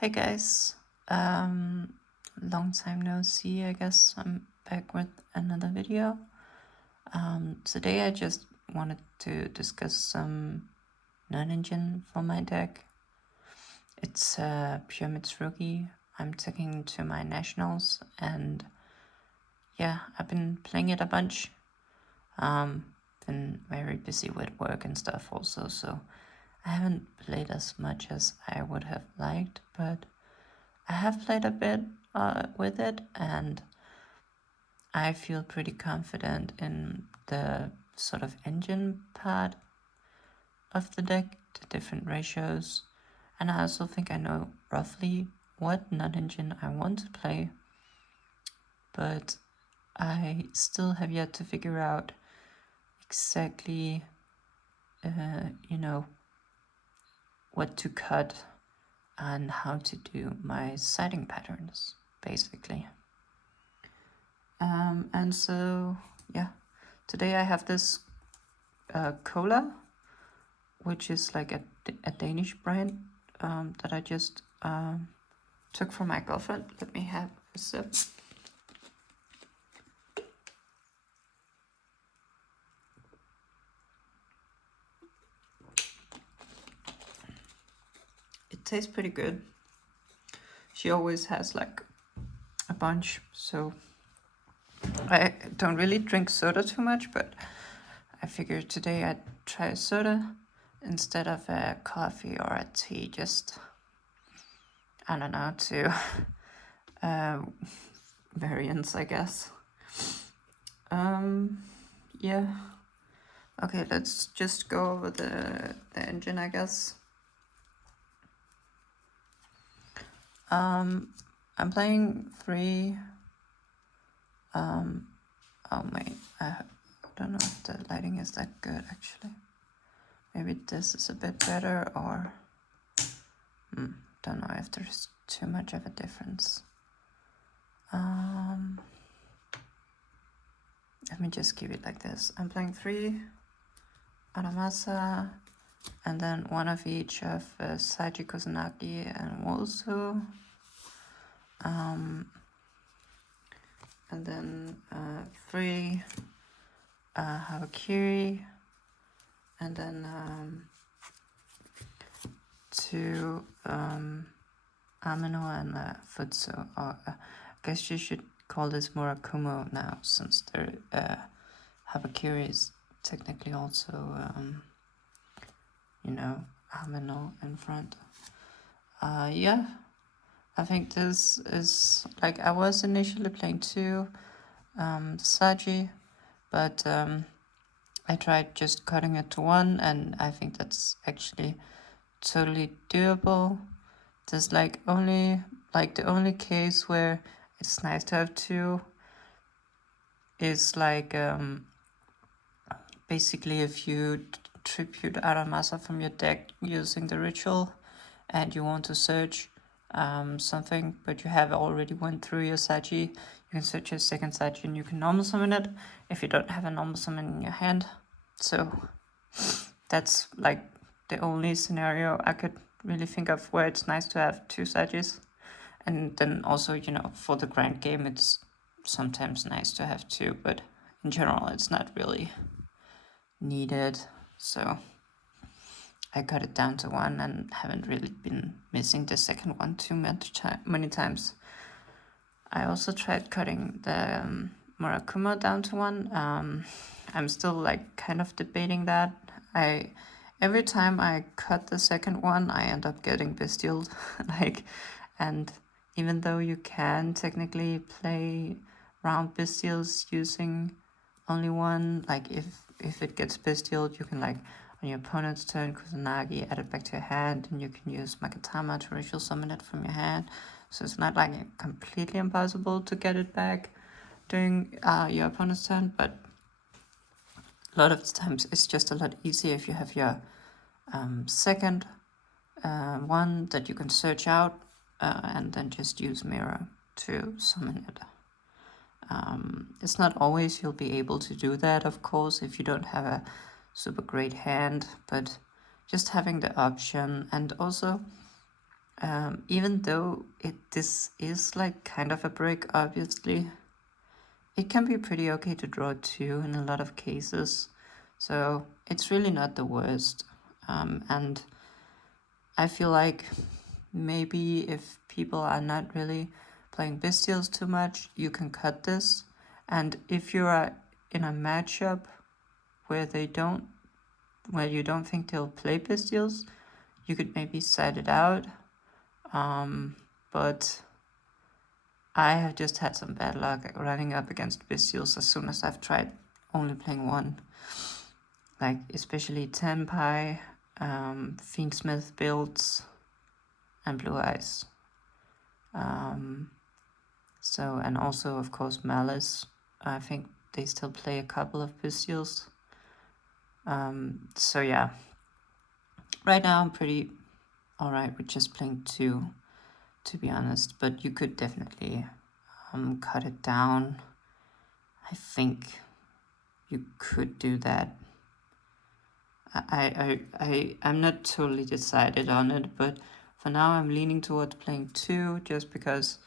Hey guys, long time no see. I guess I'm back with another video. Today I just wanted to discuss some non-engine for my deck. It's pure Mitsu. I'm taking to my nationals, and yeah, I've been playing it a bunch. Been very busy with work and stuff also, so I haven't played as much as I would have liked, but I have played a bit with it, and I feel pretty confident in the sort of engine part of the deck, the different ratios, and I also think I know roughly what non-engine I want to play, but I still have yet to figure out exactly, what to cut and how to do my sighting patterns, basically. And so, yeah, today I have this cola, which is like a Danish brand that I just took from my girlfriend. Let me have a sip. It tastes pretty good. She always has like a bunch, so I don't really drink soda too much, but I figured today I'd try a soda instead of a coffee or a tea, just, I don't know, to variants, I guess. Yeah. Okay, let's just go over the engine, I guess. I'm playing 3. Oh wait, I don't know if the lighting is that good actually. Maybe this is a bit better, or don't know if there's too much of a difference. Let me just keep it like this. I'm playing 3 Aramasa, and then 1 of each of Saji, Kusanagi, and Wolsu. And then 3 Hawakiri, and then 2 Amino and Futsu. Or I guess you should call this Murakumo now, since the Habakiri is technically also, Amino in front. Yeah, I think this is, like, I was initially playing 2 Saji, but I tried just cutting it to 1, and I think that's actually totally doable. There's the only case where it's nice to have 2 is like basically if you tribute Aramasa from your deck using the ritual and you want to search something, but you have already went through your Saji, you can search your second Saji and you can normal summon it if you don't have a normal summon in your hand. So that's like the only scenario I could really think of where it's nice to have 2 Sajis. And then also, for the grand game, it's sometimes nice to have 2, but in general, it's not really needed. So I cut it down to 1 and haven't really been missing the second one too many times. I also tried cutting the Murakumo down to 1. I'm still like kind of debating that. Every time I cut the second one, I end up getting bestialed. And even though you can technically play round bestials using only 1, like if it gets bestialed, you can, like, on your opponent's turn, Kusanagi, add it back to your hand, and you can use Makatama to ritual summon it from your hand. So it's not like completely impossible to get it back during your opponent's turn, but a lot of the times it's just a lot easier if you have your second one that you can search out and then just use Mirror to summon it. It's not always you'll be able to do that, of course, if you don't have a super great hand, but just having the option. And also even though this is like kind of a brick, obviously, it can be pretty okay to draw 2 in a lot of cases. So it's really not the worst. And I feel like maybe if people are not really playing bestials too much, you can cut this. And if you are in a matchup where you don't think they'll play bestials, you could maybe side it out. But I have just had some bad luck running up against bestials as soon as I've tried only playing one. Like especially Tenpai, Fiendsmith builds, and Blue Eyes. So, and also of course Malice. I think they still play a couple of bestials. So yeah, right now I'm pretty alright with just playing 2, to be honest, but you could definitely cut it down. I think you could do that. I'm not totally decided on it, but for now I'm leaning towards playing 2 just because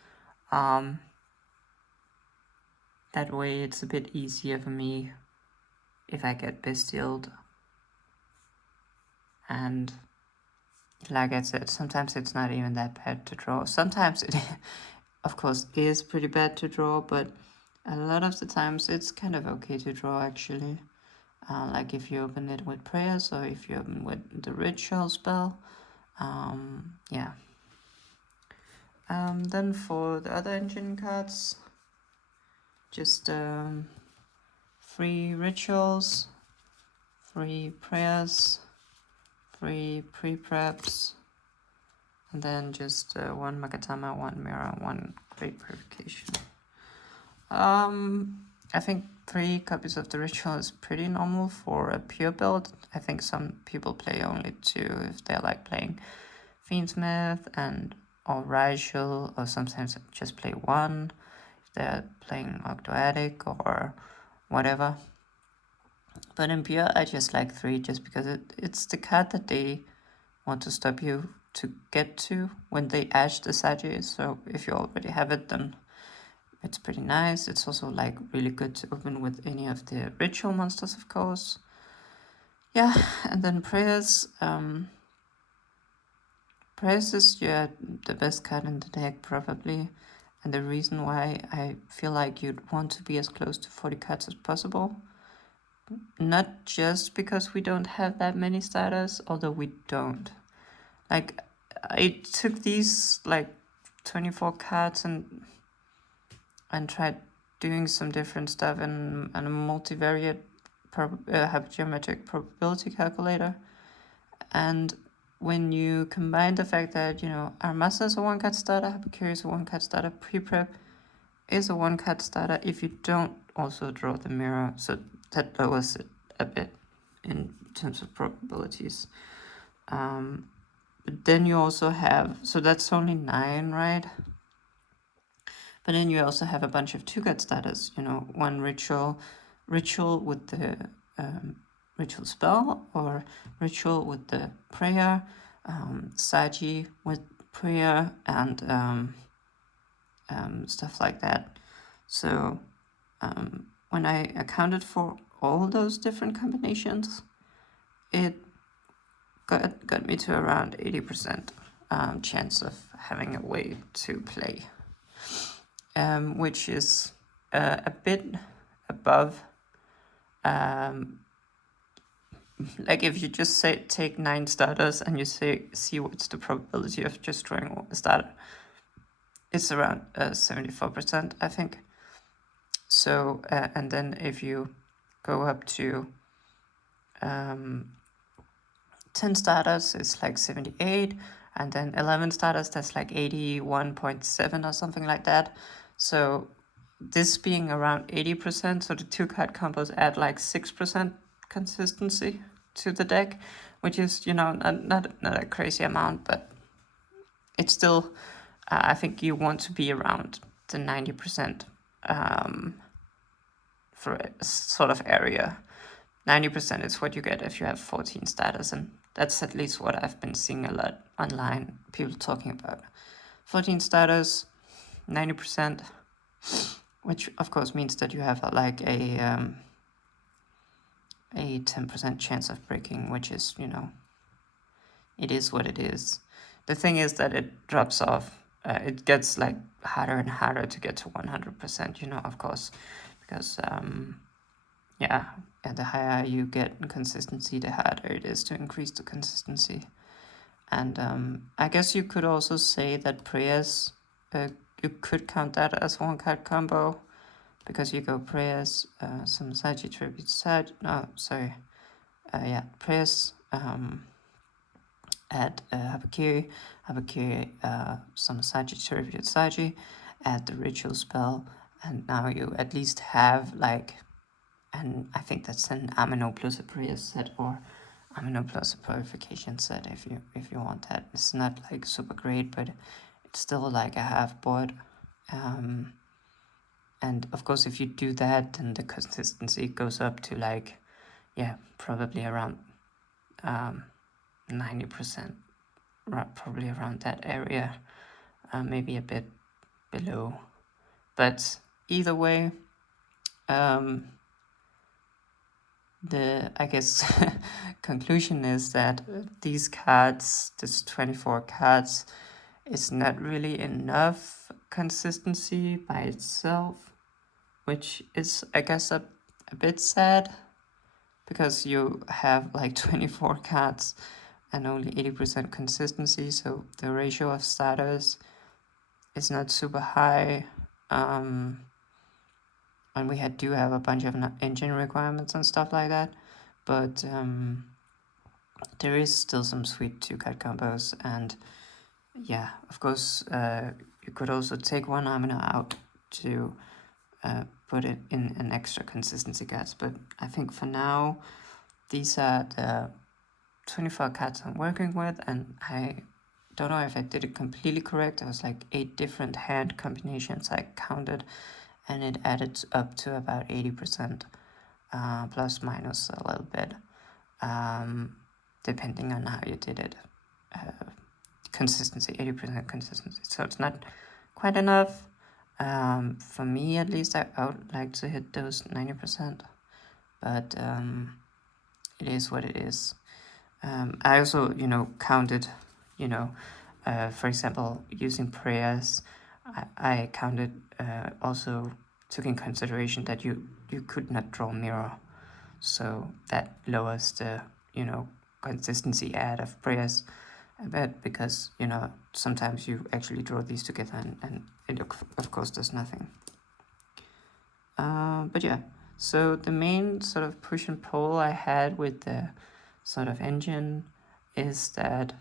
that way it's a bit easier for me if I get bestialed. And like I said, sometimes it's not even that bad to draw. Sometimes it, of course, is pretty bad to draw, but a lot of the times it's kind of okay to draw actually. Like if you open it with prayers or if you open with the ritual spell. Yeah. Then for the other engine cards, just 3 rituals, 3 prayers, 3 pre-preps, and then just 1 Magatama, 1 Mirror, 1 Great Purification. I think 3 copies of the ritual is pretty normal for a pure build. I think some people play only 2 if they're like playing Fiendsmith and or Rigel, or sometimes just play 1 if they're playing Octoadic or whatever. But in pure, I just like 3 just because it's the card that they want to stop you to get to when they ash the Sagi. So if you already have it, then it's pretty nice. It's also like really good to open with any of the ritual monsters, of course. Yeah, and then prayers. Prayers is the best card in the deck probably, and the reason why I feel like you'd want to be as close to 40 cards as possible. Not just because we don't have that many starters, although we don't. Like I took these like 24 cards and tried doing some different stuff in a multivariate geometric probability calculator. And when you combine the fact that, Armasa is a 1-card starter, Habakiri is a 1-card starter, Pre-Prep is a 1-card starter if you don't also draw the mirror, so that lowers it a bit in terms of probabilities. But then you also have, so that's only 9, right? But then you also have a bunch of 2-card starters, 1 ritual with the ritual spell, or ritual with the prayer, Sagi with prayer, and stuff like that. So when I accounted for all those different combinations, it got me to around 80% chance of having a way to play. Which is a bit above, like if you just take 9 starters and you see what's the probability of just drawing a starter, it's around 74%, I think. So, and then if you go up to 10 starters, it's like 78, and then 11 starters, that's like 81.7 or something like that. So this being around 80%, so the 2-card combos add like 6% consistency to the deck, which is, not a crazy amount, but it's still, I think you want to be around the 90% for a sort of area. 90% is what you get if you have 14 starters, and That's at least what I've been seeing a lot online, people talking about. 14 starters, 90%, which of course means that you have like a 10% chance of breaking, which is, it is what it is. The thing is that it drops off. It gets like harder and harder to get to 100%, of course, because the higher you get in consistency, the harder it is to increase the consistency. And I guess you could also say that prayers, you could count that as one card combo, because you go prayers, some Saji tribute Saj. No, sorry. Prayers. Add Habakiri, some Saji tribute Saji, add the ritual spell, and now you at least have like, and I think that's an Amino plus a prayer set, or Amino plus a purification set if you want that. It's not like super great, but it's still like a half board. And of course, if you do that, then the consistency goes up to like, probably around 90%, probably around that area, maybe a bit below. But either way, the, I guess, conclusion is that these cards, this 24 cards, is not really enough consistency by itself, which is, I guess, a bit sad, because you have like 24 cards and only 80% consistency, so the ratio of starters is not super high. And we do have a bunch of engine requirements and stuff like that, but there is still some sweet 2-card combos, and of course, you could also take one Amino out to put it in an extra consistency cards, but I think for now, these are the 24 cards I'm working with, and I don't know if I did it completely correct. There was like 8 different hand combinations I counted, and it added up to about 80%, plus minus a little bit, depending on how you did it. Consistency, 80% consistency, so it's not quite enough. For me at least, I would like to hit those 90%, but it is what it is. I also, counted, for example, using prayers, I counted, also took in consideration that you could not draw mirror, so that lowers the, consistency add of prayers a bit, because, sometimes you actually draw these together and it of course does nothing. But so the main sort of push and pull I had with the sort of engine is that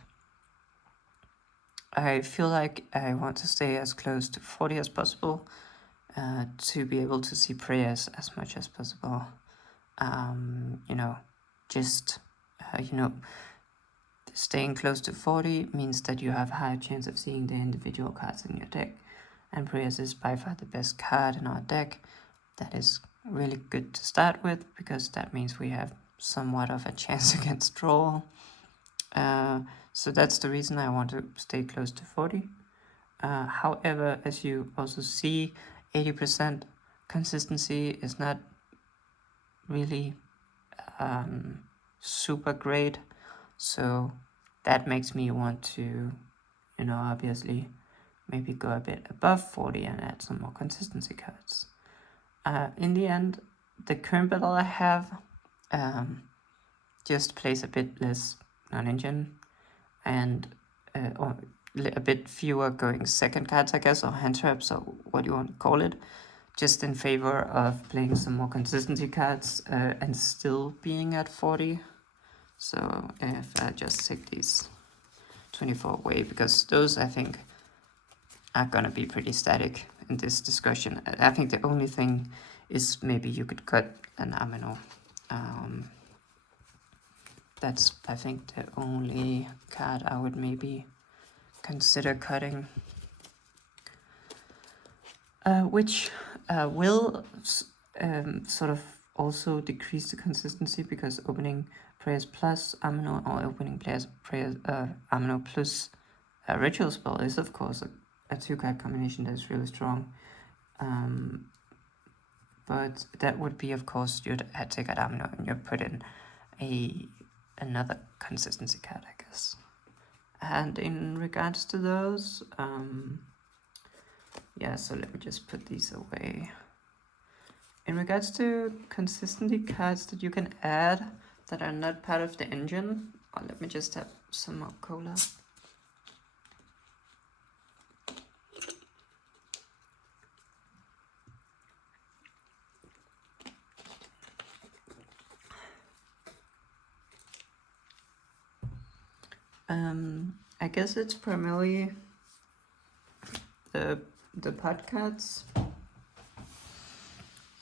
I feel like I want to stay as close to 40 as possible, to be able to see prayers as much as possible. Staying close to 40 means that you have a higher chance of seeing the individual cards in your deck, and prayers is by far the best card in our deck. That is really good to start with, because that means we have somewhat of a chance against draw. So that's the reason I want to stay close to 40. However, as you also see, 80% consistency is not really super great. So that makes me want to, obviously maybe go a bit above 40 and add some more consistency cards. In the end, the current battle I have just plays a bit less non-engine, and or a bit fewer going second cards, I guess, or hand traps, or what you want to call it, just in favor of playing some more consistency cards and still being at 40. So if I just take these 24 away, because those I think are gonna be pretty static in this discussion. I think the only thing is maybe you could cut an Amino. That's, I think, the only card I would maybe consider cutting, which will sort of also decrease the consistency, because opening prayers plus Amino, or opening prayers Amino plus ritual spell is of course a 2-card combination that is really strong. But that would be, of course, you'd take a Amino and you put in another consistency card, I guess. And in regards to those, yeah, so let me just put these away. In regards to consistency cards that you can add that are not part of the engine, let me just have some more cola. I guess it's primarily the podcasts,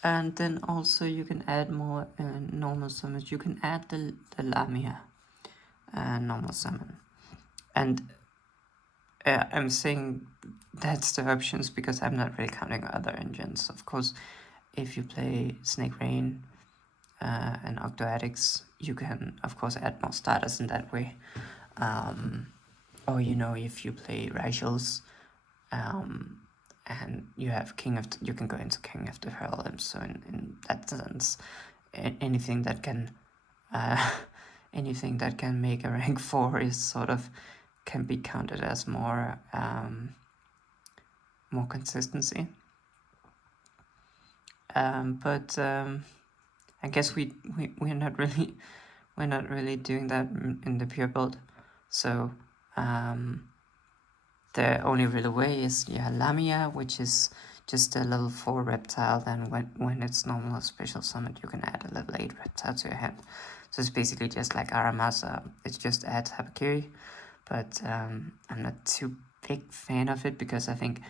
and then also you can add more normal summons. You can add the Lamia normal summon, and I'm saying that's the options because I'm not really counting other engines. Of course, if you play Snake Rain and Octo Addicts, you can of course add more starters in that way. Or if you play Rituals, and you have you can go into King of the Heralds. So in that sense, anything that can make a rank 4 is sort of can be counted as more consistency. But I guess we're not really doing that in the pure build. So the only real way is Lamia, which is just a level 4 reptile. Then when it's normal or special summoned, you can add a level 8 reptile to your hand. So it's basically just like Aramasa. It just adds Habakiri, but I'm not too big fan of it because I think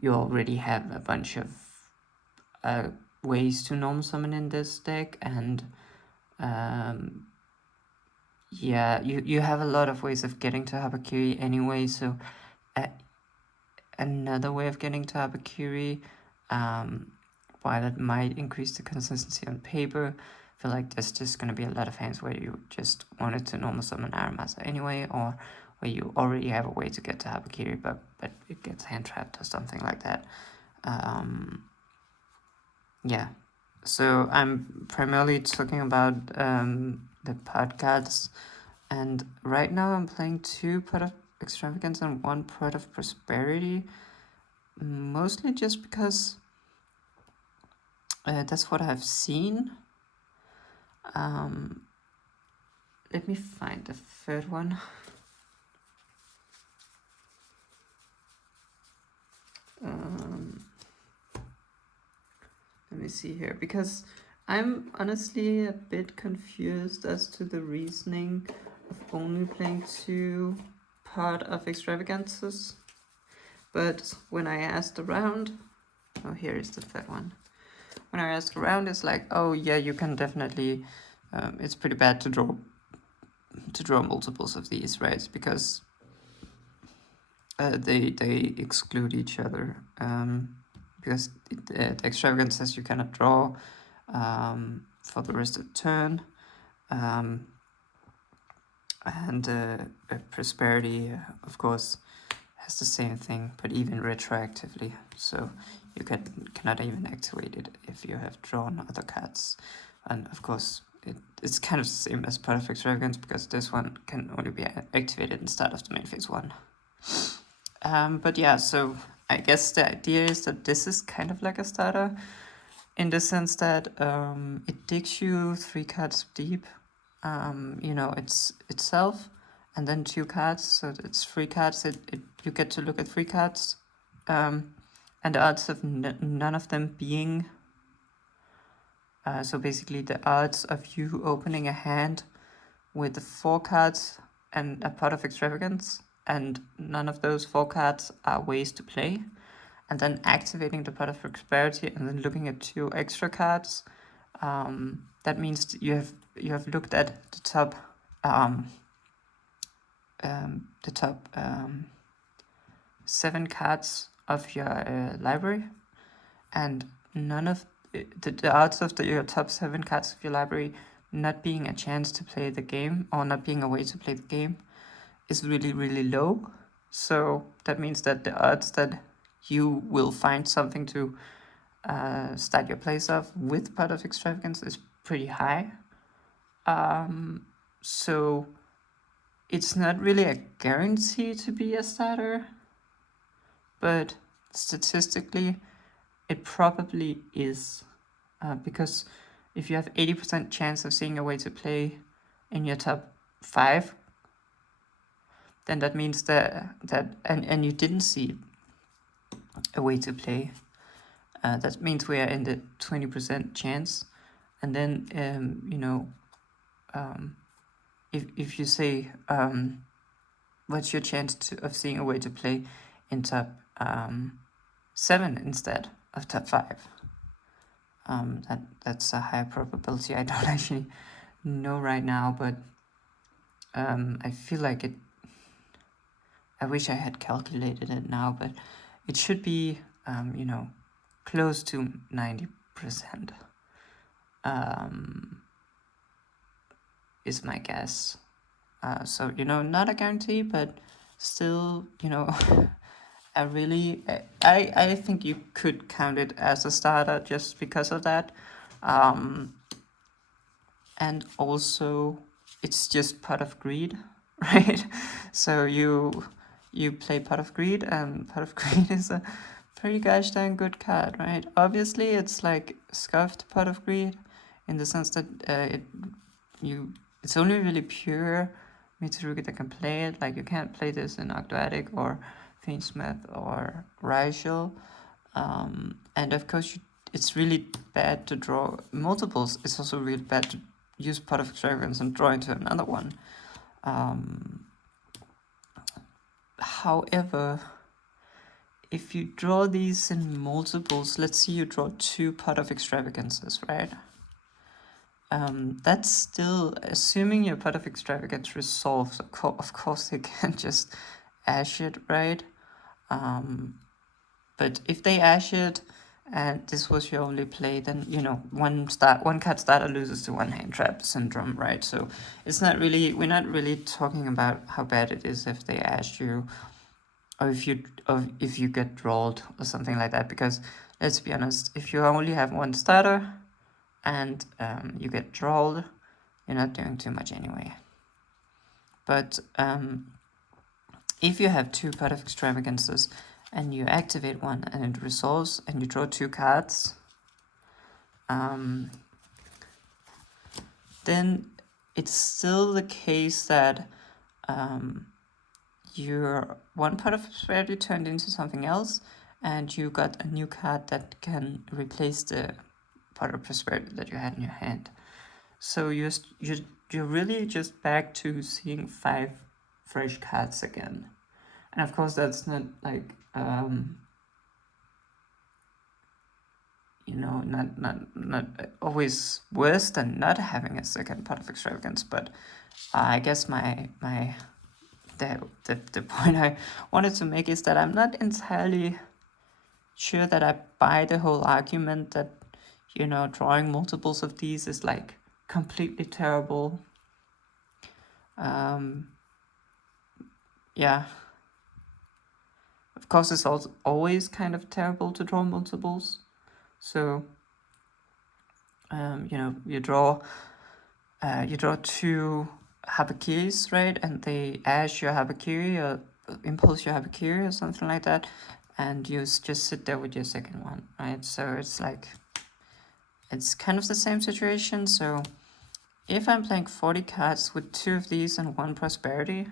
you already have a bunch of ways to normal summon in this deck, and you have a lot of ways of getting to Habakiri anyway, so another way of getting to Habakiri, while it might increase the consistency on paper, I feel like there's just going to be a lot of hands where you just wanted to normal summon Aramasa anyway, or where you already have a way to get to Habakiri, but it gets hand trapped or something like that. Yeah, so I'm primarily talking about the podcasts, and right now I'm playing 2 Pot of Extravagance and 1 Pot of Prosperity, mostly just because that's what I've seen. Let me find the third one. Let me see here, because I'm honestly a bit confused as to the reasoning of only playing 2 Pot of Extravagances. But when I asked around, here is the third one. When I asked around, it's like, oh yeah, you can definitely. It's pretty bad to draw multiples of these, right? Because they exclude each other. Because the extravagance says you cannot draw for the rest of the turn, and prosperity, of course, has the same thing, but even retroactively. So you cannot even activate it if you have drawn other cards, and of course it's kind of the same as Pot of Extravagance because this one can only be activated in start of the main phase 1. But yeah, so I guess the idea is that this is kind of like a starter in the sense that it digs you 3 cards deep. It's itself, and then 2 cards, so it's 3 cards. You get to look at 3 cards, and the odds of none of them being. So basically, the odds of you opening a hand with the 4 cards and a Pot of Extravagance, and none of those 4 cards are ways to play, and then activating the Pot of Prosperity and then looking at 2 extra cards. That means you have looked at the top 7 cards of your library, and none of the odds of your top 7 cards of your library not being a chance to play the game, or not being a way to play the game, is really, really low. So that means that the odds that you will find something to start your plays off with Pot of Extravagance is pretty high. So it's not really a guarantee to be a starter, but statistically it probably is, because if you have 80% chance of seeing a way to play in your top 5, then that means that and you didn't see a way to play, that means we are in the 20% chance. And then if you say what's your chance of seeing a way to play in top 7 instead of top 5, that's a high probability. I don't actually know right now, but I feel like it, I wish I had calculated it now, but it should be close to 90%, is my guess. So not a guarantee, but still, I think you could count it as a starter just because of that. And also it's just Pot of Greed, right? So you play Pot of Greed, and Pot of Greed is a pretty gosh dang good card, right? Obviously it's like scuffed Pot of Greed in the sense that it's only really pure Mitsu that can play it. Like, you can't play this in Octoatic or Fiendsmith or Rigel. And of course it's really bad to draw multiples. It's also really bad to use Pot of Extravagance and draw into another one. However, if you draw these in multiples, let's say you draw 2 Pot of Extravagances, right? That's still assuming your Pot of Extravagance resolves. Of course they can't just ash it, right? But if they ash it and this was your only play, then one card starter loses to 1 hand trap syndrome, right? So it's not really, we're not really talking about how bad it is if they ash you, or if you get drawled or something like that. Because let's be honest, if you only have 1 starter and you get drawled, you're not doing too much anyway. But if you have 2 Pot of Extravagances and you activate one and it resolves and you draw 2 cards, then it's still the case that your 1 Pot of Prosperity turned into something else, and you got a new card that can replace the Pot of Prosperity that you had in your hand. So you're really just back to seeing 5 fresh cards again. And of course that's not like not always worse than not having a second Pot of Extravagance, but I guess the point I wanted to make is that I'm not entirely sure that I buy the whole argument that drawing multiples of these is like completely terrible. Yeah, of course it's also always kind of terrible to draw multiples. So you draw 2 Habakiris, right? And they ash your Habakiri or impulse your Habakiri or something like that, and you just sit there with your second one, right? So it's like, it's kind of the same situation. So if I'm playing 40 cards with 2 of these and 1 Prosperity,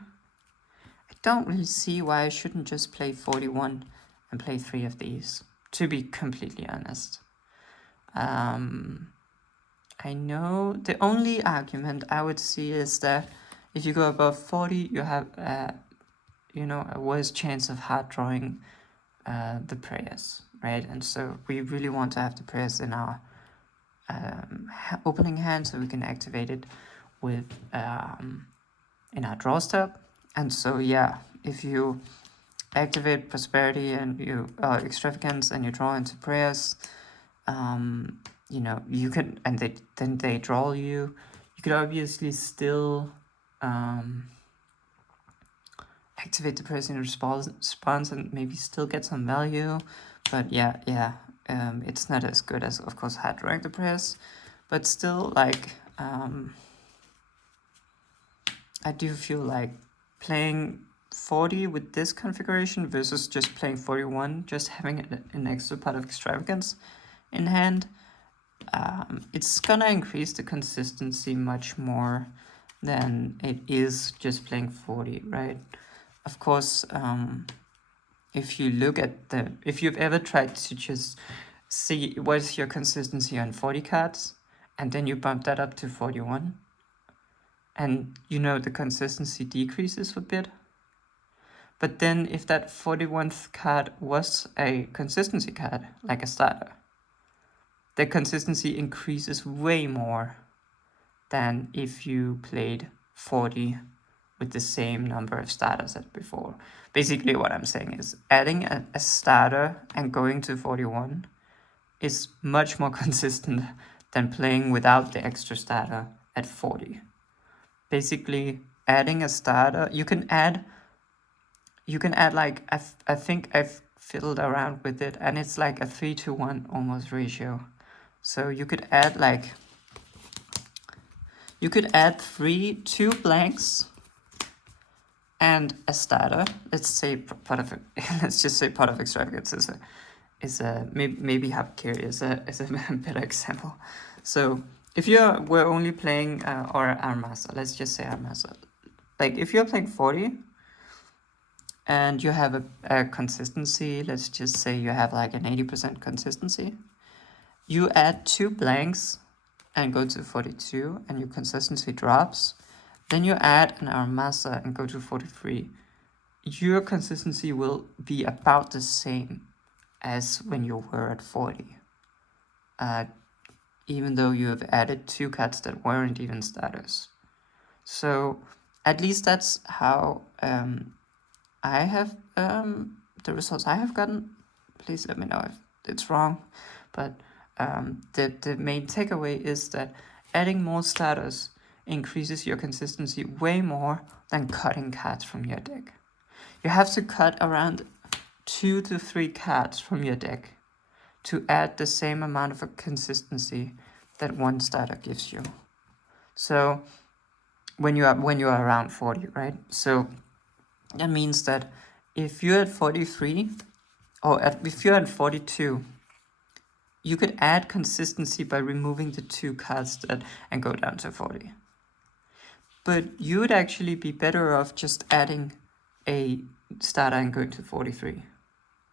I don't really see why I shouldn't just play 41 and play 3 of these, to be completely honest. I know the only argument I would see is that if you go above 40, you have a worse chance of hard drawing the prayers, right? And so we really want to have the prayers in our opening hand so we can activate it with in our draw step. And so yeah, if you activate Prosperity and you Extravagance and you draw into prayers, you can, and then they draw you, You could obviously still activate the press in response and maybe still get some value, but yeah, it's not as good as, of course, hard drawing the press, but still, like, I do feel like playing 40 with this configuration versus just playing 41, just having an extra part of extravagance in hand, it's gonna increase the consistency much more than it is just playing 40, right? Of course, if you look at if you've ever tried to just see what's your consistency on 40 cards, and then you bump that up to 41, and the consistency decreases a bit. But then if that 41st card was a consistency card, like a starter, the consistency increases way more than if you played 40 with the same number of starters as before. Basically what I'm saying is adding a starter and going to 41 is much more consistent than playing without the extra starter at 40. Basically, adding a starter, you can add like, I think I've fiddled around with it, and it's like a 3-to-1 almost ratio. So you could add like, 2 blanks and a starter. Let's just say Pot of Extravagance is a maybe Hapkiri is a better example. So if we're only playing or Armasa, let's just say Armasa. Like if you're playing 40 and you have a consistency, let's just say you have like an 80% consistency, you add 2 blanks and go to 42 and your consistency drops. Then you add an Armasa and go to 43. Your consistency will be about the same as when you were at 40. Even though you have added 2 cards that weren't even starters. So at least that's how I have the results I have gotten. Please let me know if it's wrong. But the main takeaway is that adding more starters increases your consistency way more than cutting cards from your deck. You have to cut around 2 to 3 cards from your deck to add the same amount of a consistency that one starter gives you. So when you are around 40, right? So that means that if you're at 43 or if you're at 42, you could add consistency by removing the 2 cards and go down to 40. But you would actually be better off just adding a starter and going to 43.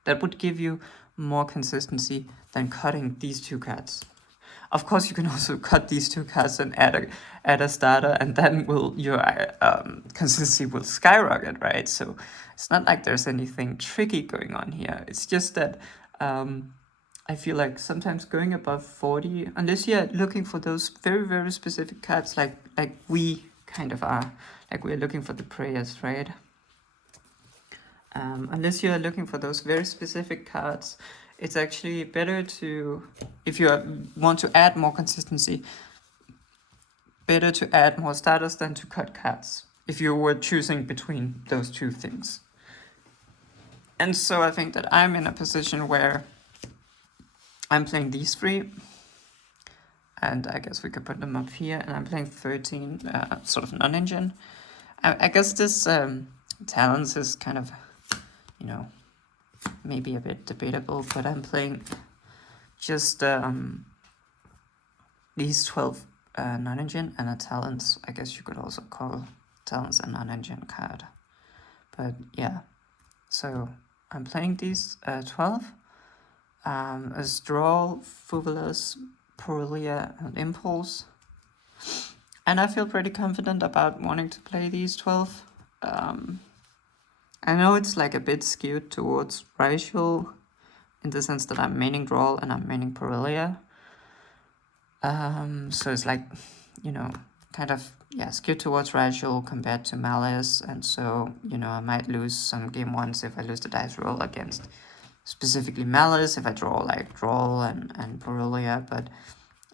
That would give you more consistency than cutting these 2 cards. Of course, you can also cut these 2 cards and add a starter, and then your consistency will skyrocket, right? So it's not like there's anything tricky going on here. It's just that I feel like sometimes going above 40, unless you're looking for those very, very specific cards, like we kind of are, like we're looking for the prayers, right? Unless you're looking for those very specific cards, it's actually better to, if you want to add more consistency, better to add more starters than to cut cards, if you were choosing between those 2 things. And so I think that I'm in a position where I'm playing these 3, and I guess we could put them up here, and I'm playing 13, sort of non-engine. I guess this talents is kind of, maybe a bit debatable, but I'm playing just these 12 non-engine and a talents. I guess you could also call talents a non-engine card. But yeah, so I'm playing these 12. As Draw, Fuvolus, Perulia, and Impulse. And I feel pretty confident about wanting to play these 12. I know it's like a bit skewed towards Racial, in the sense that I'm maining Draw and I'm maining Perulia. So it's like, kind of, skewed towards Racial compared to Malice. And so, I might lose some game ones if I lose the dice roll against specifically Malice, if I draw like Draw and Perulia. But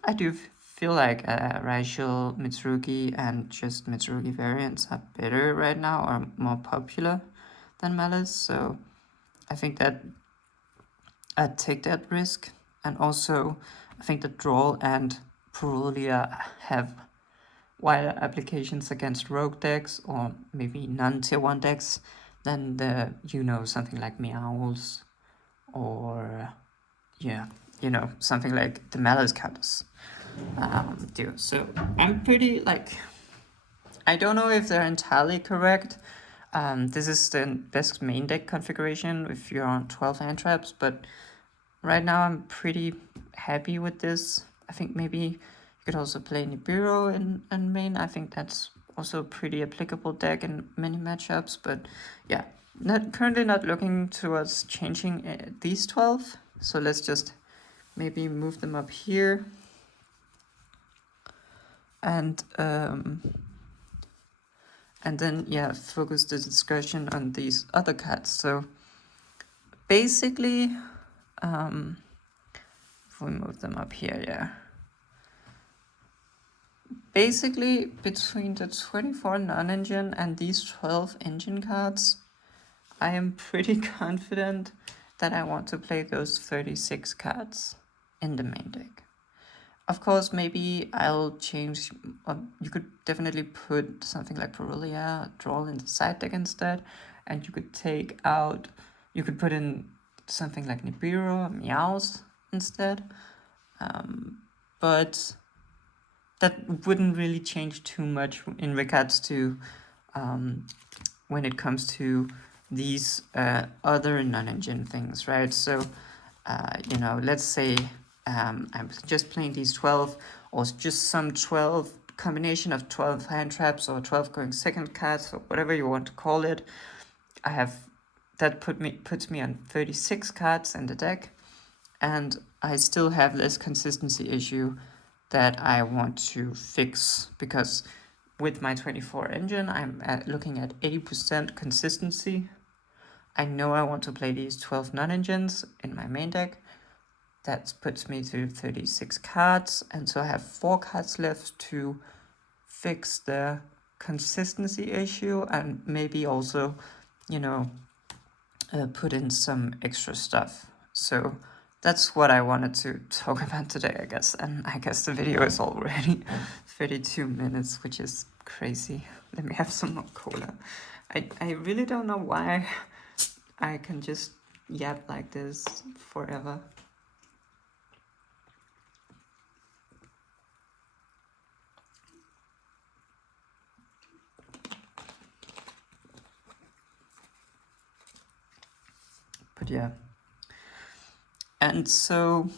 I do feel like Raichu, Mitsurugi, and just Mitsurugi variants are better right now, or more popular than Malice. So I think that I'd take that risk. And also, I think that Droll and Purulia have wider applications against rogue decks, or maybe non-tier 1 decks, than the, something like Meowls, or, something like the Malice counters do. So I'm pretty, I don't know if they're entirely correct. This is the best main deck configuration if you're on 12 hand traps, but right now I'm pretty happy with this. I think maybe you could also play Nibiru in main. I think that's also a pretty applicable deck in many matchups, but yeah, currently not looking towards changing these 12. So let's just maybe move them up here. And then, focus the discussion on these other cards. So basically, if we move them up here, basically between the 24 non-engine and these 12 engine cards, I am pretty confident that I want to play those 36 cards in the main deck. Of course, maybe I'll change. You could definitely put something like Purulia, Droll in the side deck instead, and you could put in something like Nibiru, Meows instead. But that wouldn't really change too much in regards to when it comes to these other non-engine things, right? So, let's say I'm just playing these 12, or just some 12 combination of 12 hand traps, or 12 going second cards, or whatever you want to call it. That puts me on 36 cards in the deck, and I still have this consistency issue that I want to fix, because with my 24 engine, I'm looking at 80% consistency. I know I want to play these 12 non-engines in my main deck. That puts me to 36 cards, and so I have 4 cards left to fix the consistency issue, and maybe also, put in some extra stuff. So that's what I wanted to talk about today, I guess. And I guess the video is already 32 minutes, which is crazy. Let me have some more cola. I really don't know why I can just yap like this forever. But yeah. And so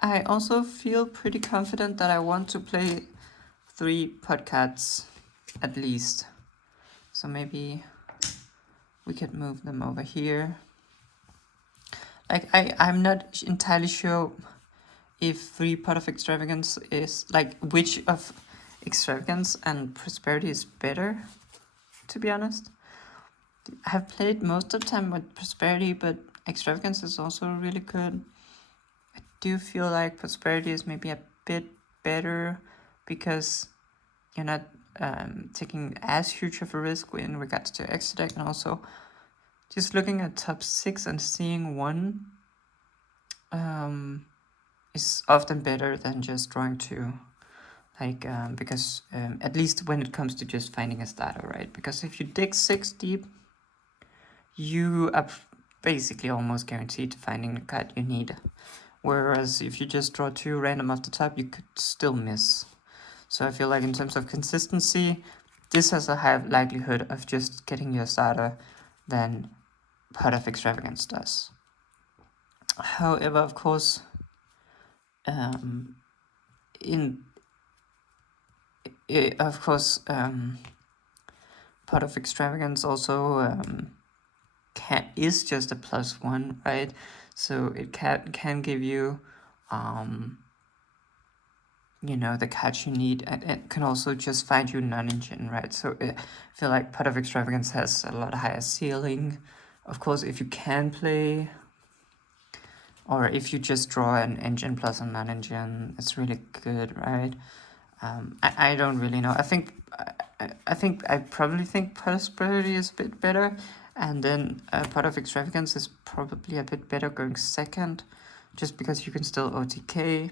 I also feel pretty confident that I want to play 3 podcasts at least. So maybe we could move them over here. I'm not entirely sure if 3 Pot of Extravagance is, which of Extravagance and Prosperity is better, to be honest. I have played most of the time with Prosperity, but Extravagance is also really good. I do feel like Prosperity is maybe a bit better because you're not taking as huge of a risk in regards to your extra deck, and also just looking at top 6 and seeing 1 is often better than just drawing 2. Because at least when it comes to just finding a starter, right? Because if you dig 6 deep, you are basically almost guaranteed finding the card you need. Whereas if you just draw 2 random off the top, you could still miss. So I feel like in terms of consistency, this has a higher likelihood of just getting your starter than Pot of Extravagance does. However, of course, Pot of Extravagance also is just a +1, right? So it can give you the catch you need, and it can also just find you non-engine, right? So I feel like Pot of Extravagance has a lot higher ceiling. Of course, if you can play or if you just draw an engine plus a non-engine, it's really good, right? I don't really know. I probably think prosperity is a bit better, and then part of extravagance is probably a bit better going second, just because you can still OTK.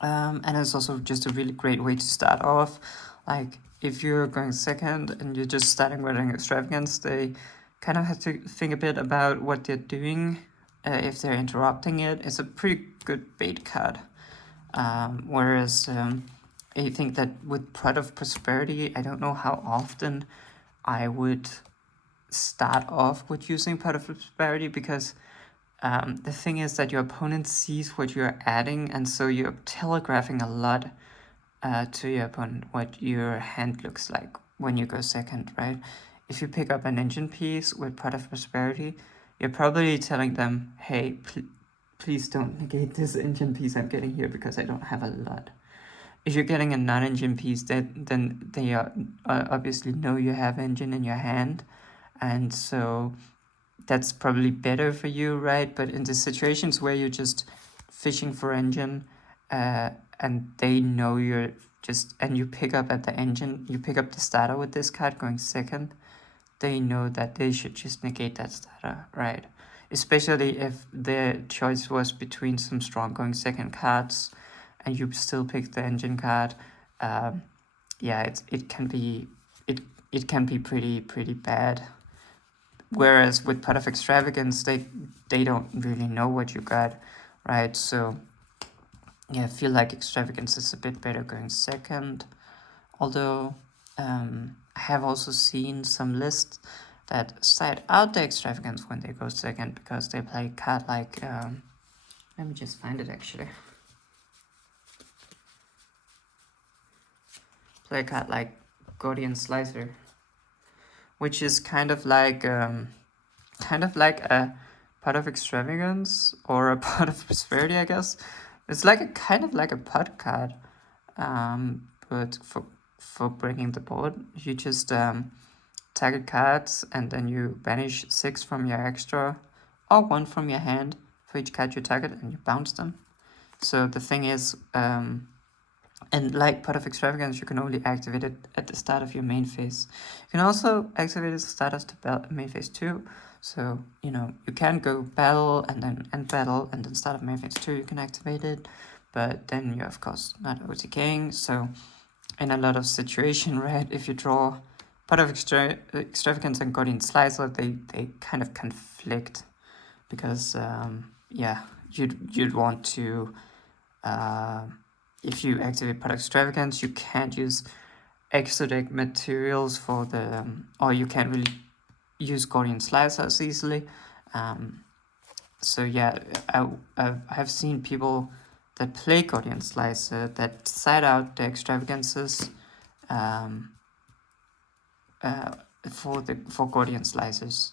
And it's also just a really great way to start off. Like if you're going second and you're just starting with an extravagance, they kind of have to think a bit about what they're doing. If they're interrupting it, it's a pretty good bait card. Whereas I think that with Pride of Prosperity, I don't know how often I would start off with using Pride of Prosperity, because the thing is that your opponent sees what you're adding, and so you're telegraphing a lot to your opponent what your hand looks like when you go second, right? If you pick up an engine piece with Pride of Prosperity, you're probably telling them, hey, please don't negate this engine piece I'm getting here because I don't have a lot. If you're getting a non-engine piece, then they obviously know you have engine in your hand, and so that's probably better for you, right? But in the situations where you're just fishing for engine, and they know you're just, and you pick up at the engine, you pick up the starter with this card going second, they know that they should just negate that starter, right? Especially if the choice was between some strong going second cards, and you still pick the engine card. Yeah, it can be pretty bad. Whereas with Part of Extravagance, they don't really know what you got, right? So yeah, I feel like Extravagance is a bit better going second. Although I have also seen some lists that side out the Extravagance when they go second, because they play a card like, let me just find it actually. Play a card like Gordian Slicer, which is kind of like a Part of Extravagance or a Part of Prosperity, I guess. It's like a kind of like a pot card, but for breaking the board, you just target cards and then you banish 6 from your extra or 1 from your hand for each card you target, and you bounce them. So the thing is, and like Part of Extravagance, you can only activate it at the start of your main phase. You can also activate it at the start of the main phase too. So, you know, you can go battle and then end battle and then start of main phase 2, you can activate it. But then you're, of course, not OTKing. So in a lot of situation, right, if you draw Part of Extravagance and Guardian Slicer, they kind of conflict. Because, yeah, you'd want to... if you activate Part of Extravagance, you can't use exotic materials for the... or you can't really use Guardian Slicers easily. So yeah, I have seen people that play Guardian Slicer that side out the extravagances for Guardian Slicers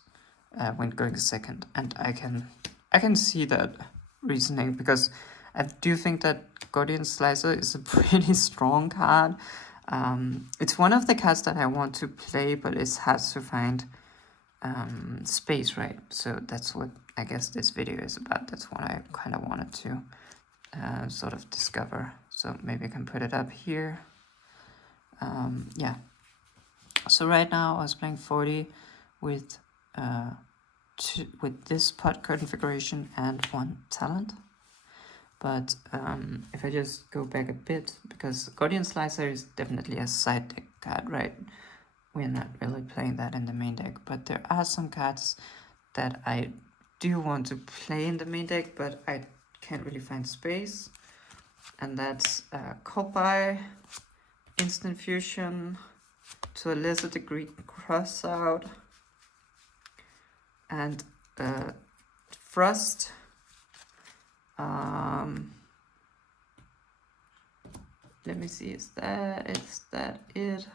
when going second, and I can see that reasoning, because I do think that Guardian Slicer is a pretty strong card. It's one of the cards that I want to play, but it's hard to find space, right? So that's what I guess this video is about. That's what I kind of wanted to sort of discover. So maybe I can put it up here. Yeah. So right now I was playing 40 with this pot card configuration and 1 talent. But if I just go back a bit, because Guardian Slicer is definitely a side deck card, right? We're not really playing that in the main deck, but there are some cards that I do want to play in the main deck, but I can't really find space. And that's Copy, Instant Fusion, to a lesser degree Crossout, and Frost. Let me see, is that it?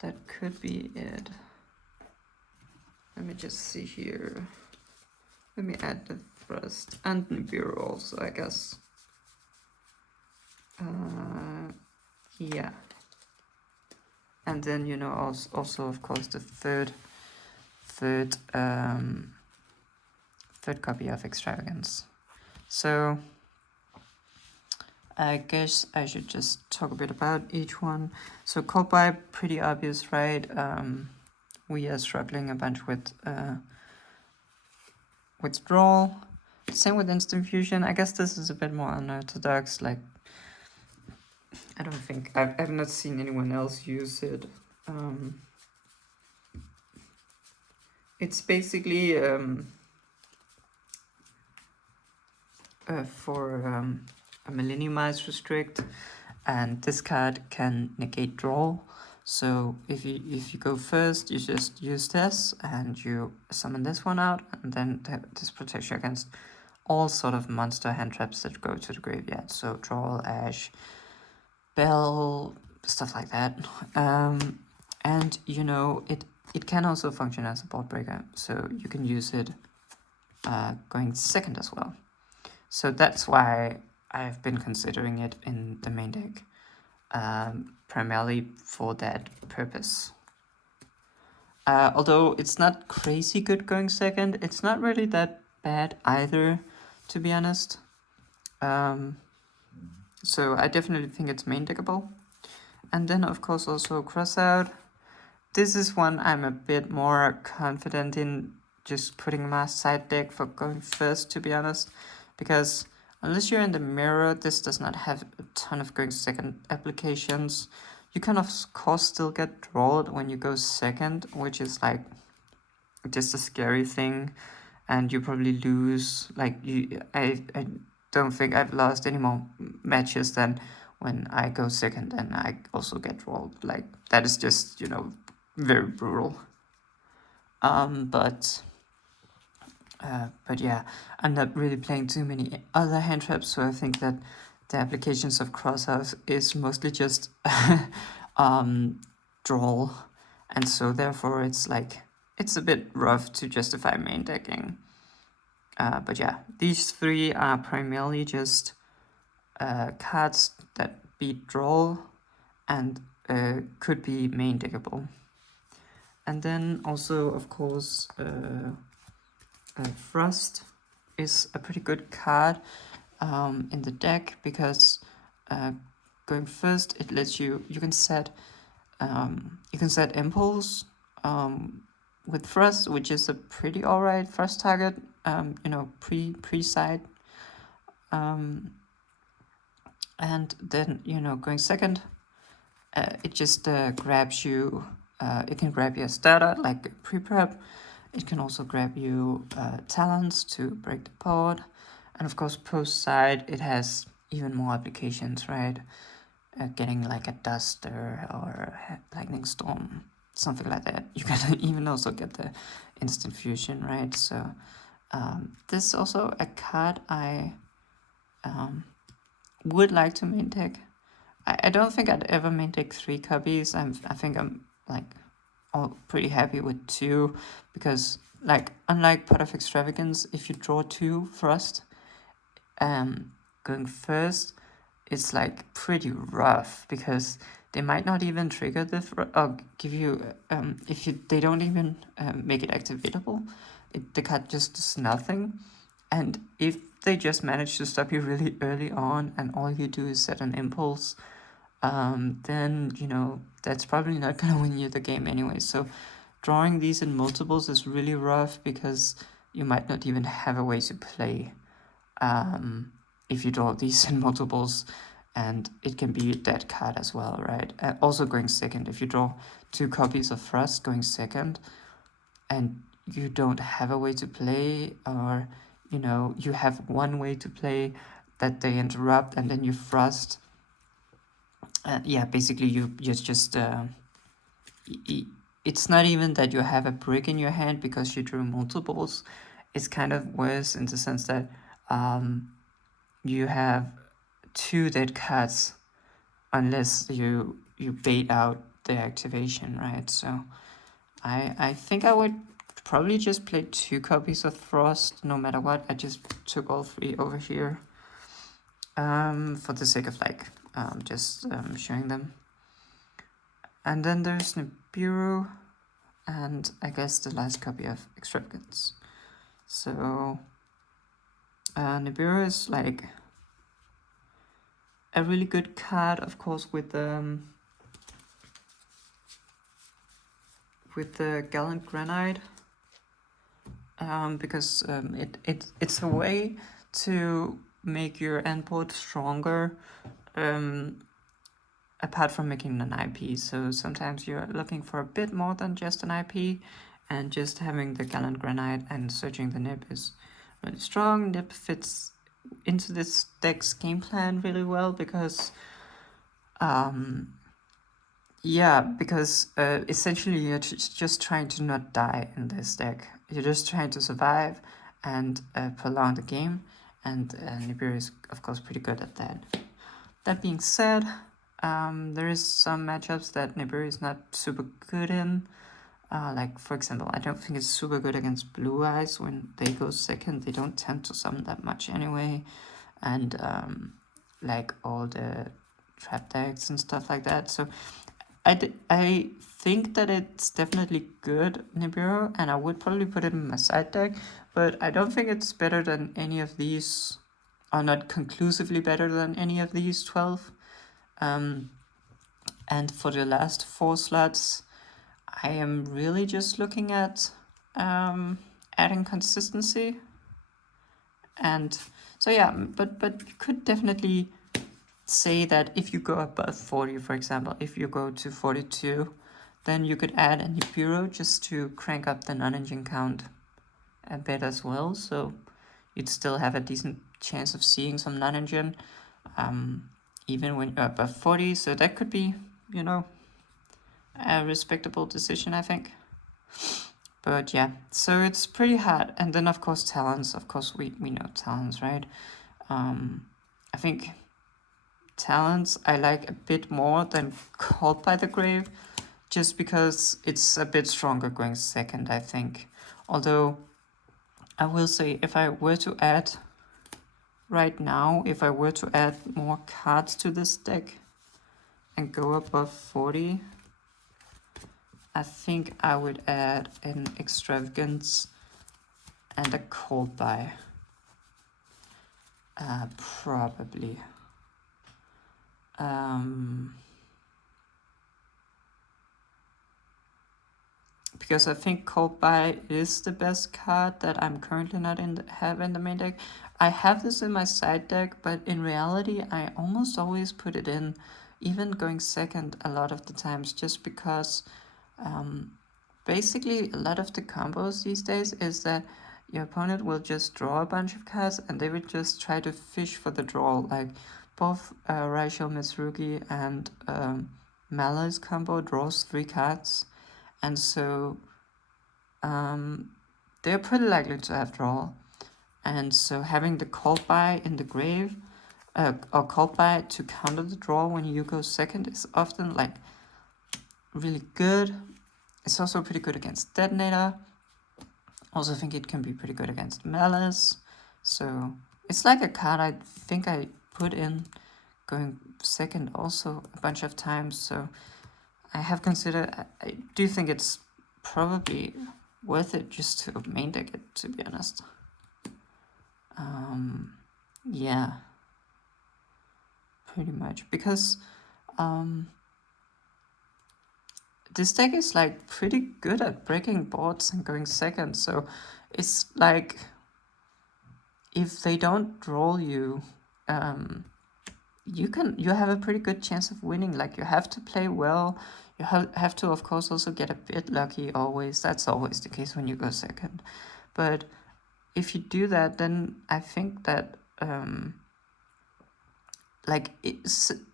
That could be it. Let me just see here. Let me add the Thrust and Nibiru also, I guess. Yeah. And then, you know, also of course the third third copy of Extravagance. So I guess I should just talk a bit about each one. So Cold Buy, pretty obvious, right? We are struggling a bunch with withdrawal. Same with Instant Fusion. I guess this is a bit more unorthodox. Like, I don't think I've not seen anyone else use it. It's basically for a Millenniumized restrict, and this card can negate draw. So if you go first, you just use this and you summon this one out, and then this protects you against all sort of monster hand traps that go to the graveyard. So draw, ash, bell, stuff like that. And you know it can also function as a board breaker, so you can use it going second as well. So that's why I've been considering it in the main deck, primarily for that purpose. Although it's not crazy good going second, it's not really that bad either, to be honest. So I definitely think it's main deckable. And then of course also Crossout. This is one I'm a bit more confident in just putting my side deck for going first, to be honest. Because unless you're in the mirror, this does not have a ton of going second applications. You can of course still get drawed when you go second, which is like just a scary thing. And you probably lose, like I don't think I've lost any more matches than when I go second and I also get rolled. Like, that is just, you know, very brutal. But yeah, I'm not really playing too many other hand traps, so I think that the applications of Crosshouse is mostly just draw, and so therefore it's like, it's a bit rough to justify main decking. But yeah, these three are primarily just cards that beat draw and could be main deckable. And then also, of course, Frost is a pretty good card in the deck, because going first, it lets you can set impulse with Frost, which is a pretty alright first target, you know, pre-side. And then, you know, going second, it just grabs you, it can grab your starter, like pre-prep. It can also grab you talents to break the board. And of course, post-side, it has even more applications, right? Getting like a Duster or Lightning Storm, something like that. You can even also get the Instant Fusion, right? So this is also a card I would like to main deck. I don't think I'd ever main deck 3 copies. I think I'm like all pretty happy with 2, because like, unlike Pot of Extravagance, if you draw 2 Frost, going first, it's like pretty rough, because they might not even trigger the or give you if they don't even make it activatable. The card just does nothing. And if they just manage to stop you really early on and all you do is set an impulse, then, you know, that's probably not gonna win you the game anyway. So drawing these in multiples is really rough, because you might not even have a way to play if you draw these in multiples, and it can be that card as well, right? Also going second, if you draw 2 copies of Frost going second and you don't have a way to play, or, you know, you have one way to play that they interrupt and then you Frost, yeah, basically you just it's not even that you have a brick in your hand because you drew multiples. It's kind of worse in the sense that you have 2 dead cards unless you bait out the activation, right? So I think I would probably just play 2 copies of Frost no matter what. I just took all 3 over here for the sake of like just showing them. And then there's Nibiru, and I guess the last copy of Extravagance. So Nibiru is like a really good card, of course, with the Gallant Granite, because it's a way to make your endboard stronger, apart from making an IP. So sometimes you're looking for a bit more than just an IP, and just having the Gallant Granite and searching the Nib is really strong. Nib fits into this deck's game plan really well because essentially you're just trying to not die in this deck. You're just trying to survive and prolong the game, and Nibiru is of course pretty good at that. That being said, there is some matchups that Nibiru is not super good in. Like for example, I don't think it's super good against Blue Eyes. When they go second, they don't tend to summon that much anyway, and like all the trap decks and stuff like that. So I think that it's definitely good Nibiru, and I would probably put it in my side deck, but I don't think it's better than any of these, or not conclusively better than any of these 12. And for the last 4 slots, I am really just looking at adding consistency. And so yeah, but you could definitely say that if you go above 40, for example, if you go to 42, then you could add a Nibiru just to crank up the non-engine count a bit as well. So you'd still have a decent chance of seeing some non-engine, even when you're above 40. So that could be, you know, a respectable decision, I think. But yeah, so it's pretty hard. And then of course talents. Of course we know talents, right? I think talents I like a bit more than Called by the Grave, just because it's a bit stronger going second, I think. Although I will say, if I were to add right now, if I were to add more cards to this deck and go above 40, I think I would add an Extravagance and a Called by. Probably. Because I think Called by is the best card that I'm currently not have in the main deck. I have this in my side deck, but in reality I almost always put it in, even going second a lot of the times, just because basically a lot of the combos these days is that your opponent will just draw a bunch of cards and they will just try to fish for the draw. Like both Raichel Mitsurugi and Malice combo draws 3 cards, and so they're pretty likely to have draw. And so having the Called by in the grave, or Called by to counter the draw when you go second, is often like really good. It's also pretty good against Detonator. Also think it can be pretty good against Malice. So it's like a card I think I put in going second also a bunch of times. So I have considered, I do think it's probably worth it just to main deck it, to be honest. Yeah, pretty much, because this deck is like pretty good at breaking boards and going second. So it's like, if they don't draw you, you have a pretty good chance of winning. Like, you have to play well. You have to, of course, also get a bit lucky always. That's always the case when you go second. But if you do that, then I think that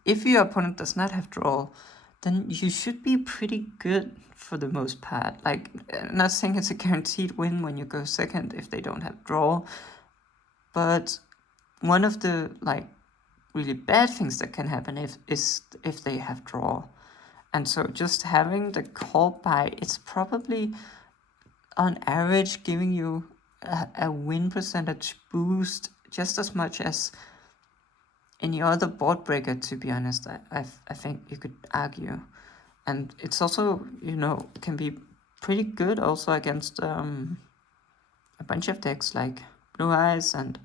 if your opponent does not have draw, then you should be pretty good for the most part. Like, I'm not saying it's a guaranteed win when you go second if they don't have draw, but one of the like really bad things that can happen is if they have draw. And so just having the Called by, it's probably on average giving you a win percentage boost just as much as any other board breaker, to be honest. I think you could argue. And it's also, you know, can be pretty good also against a bunch of decks like Blue Eyes and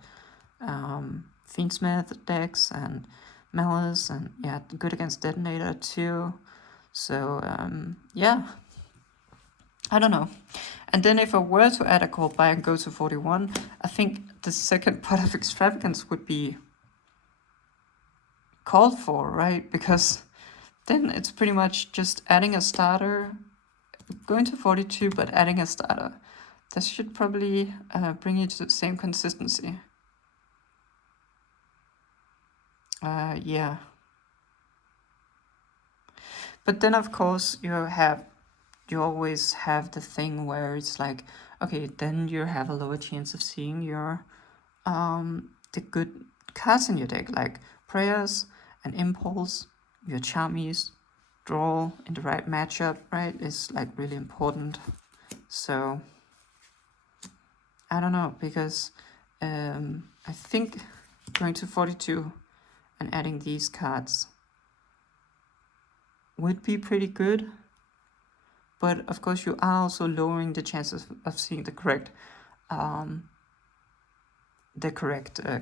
Fiendsmith decks and Malice, and yeah, good against Detonator too. So yeah, I don't know. And then if I were to add a call by and go to 41, I think the second part of Extravagance would be called for, right? Because then it's pretty much just adding a starter, going to 42, but adding a starter. This should probably bring you to the same consistency. Yeah. But then of course you always have the thing where it's like, okay, then you have a lower chance of seeing your the good cards in your deck, like Prayers and Impulse, your Charmies, draw in the right matchup, right, is like really important. So I don't know, because I think going to 42 and adding these cards would be pretty good. But of course you are also lowering the chances of seeing the correct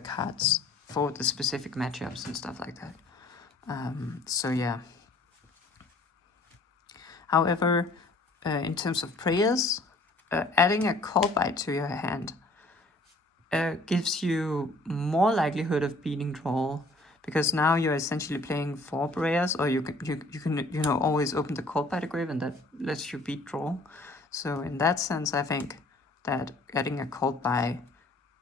cards for the specific matchups and stuff like that. So yeah. However, in terms of Prayers, adding a call by to your hand gives you more likelihood of beating draw, because now you're essentially playing 4 Prayers, or you can always open the call by the grave, and that lets you beat draw. So in that sense, I think that adding a call by,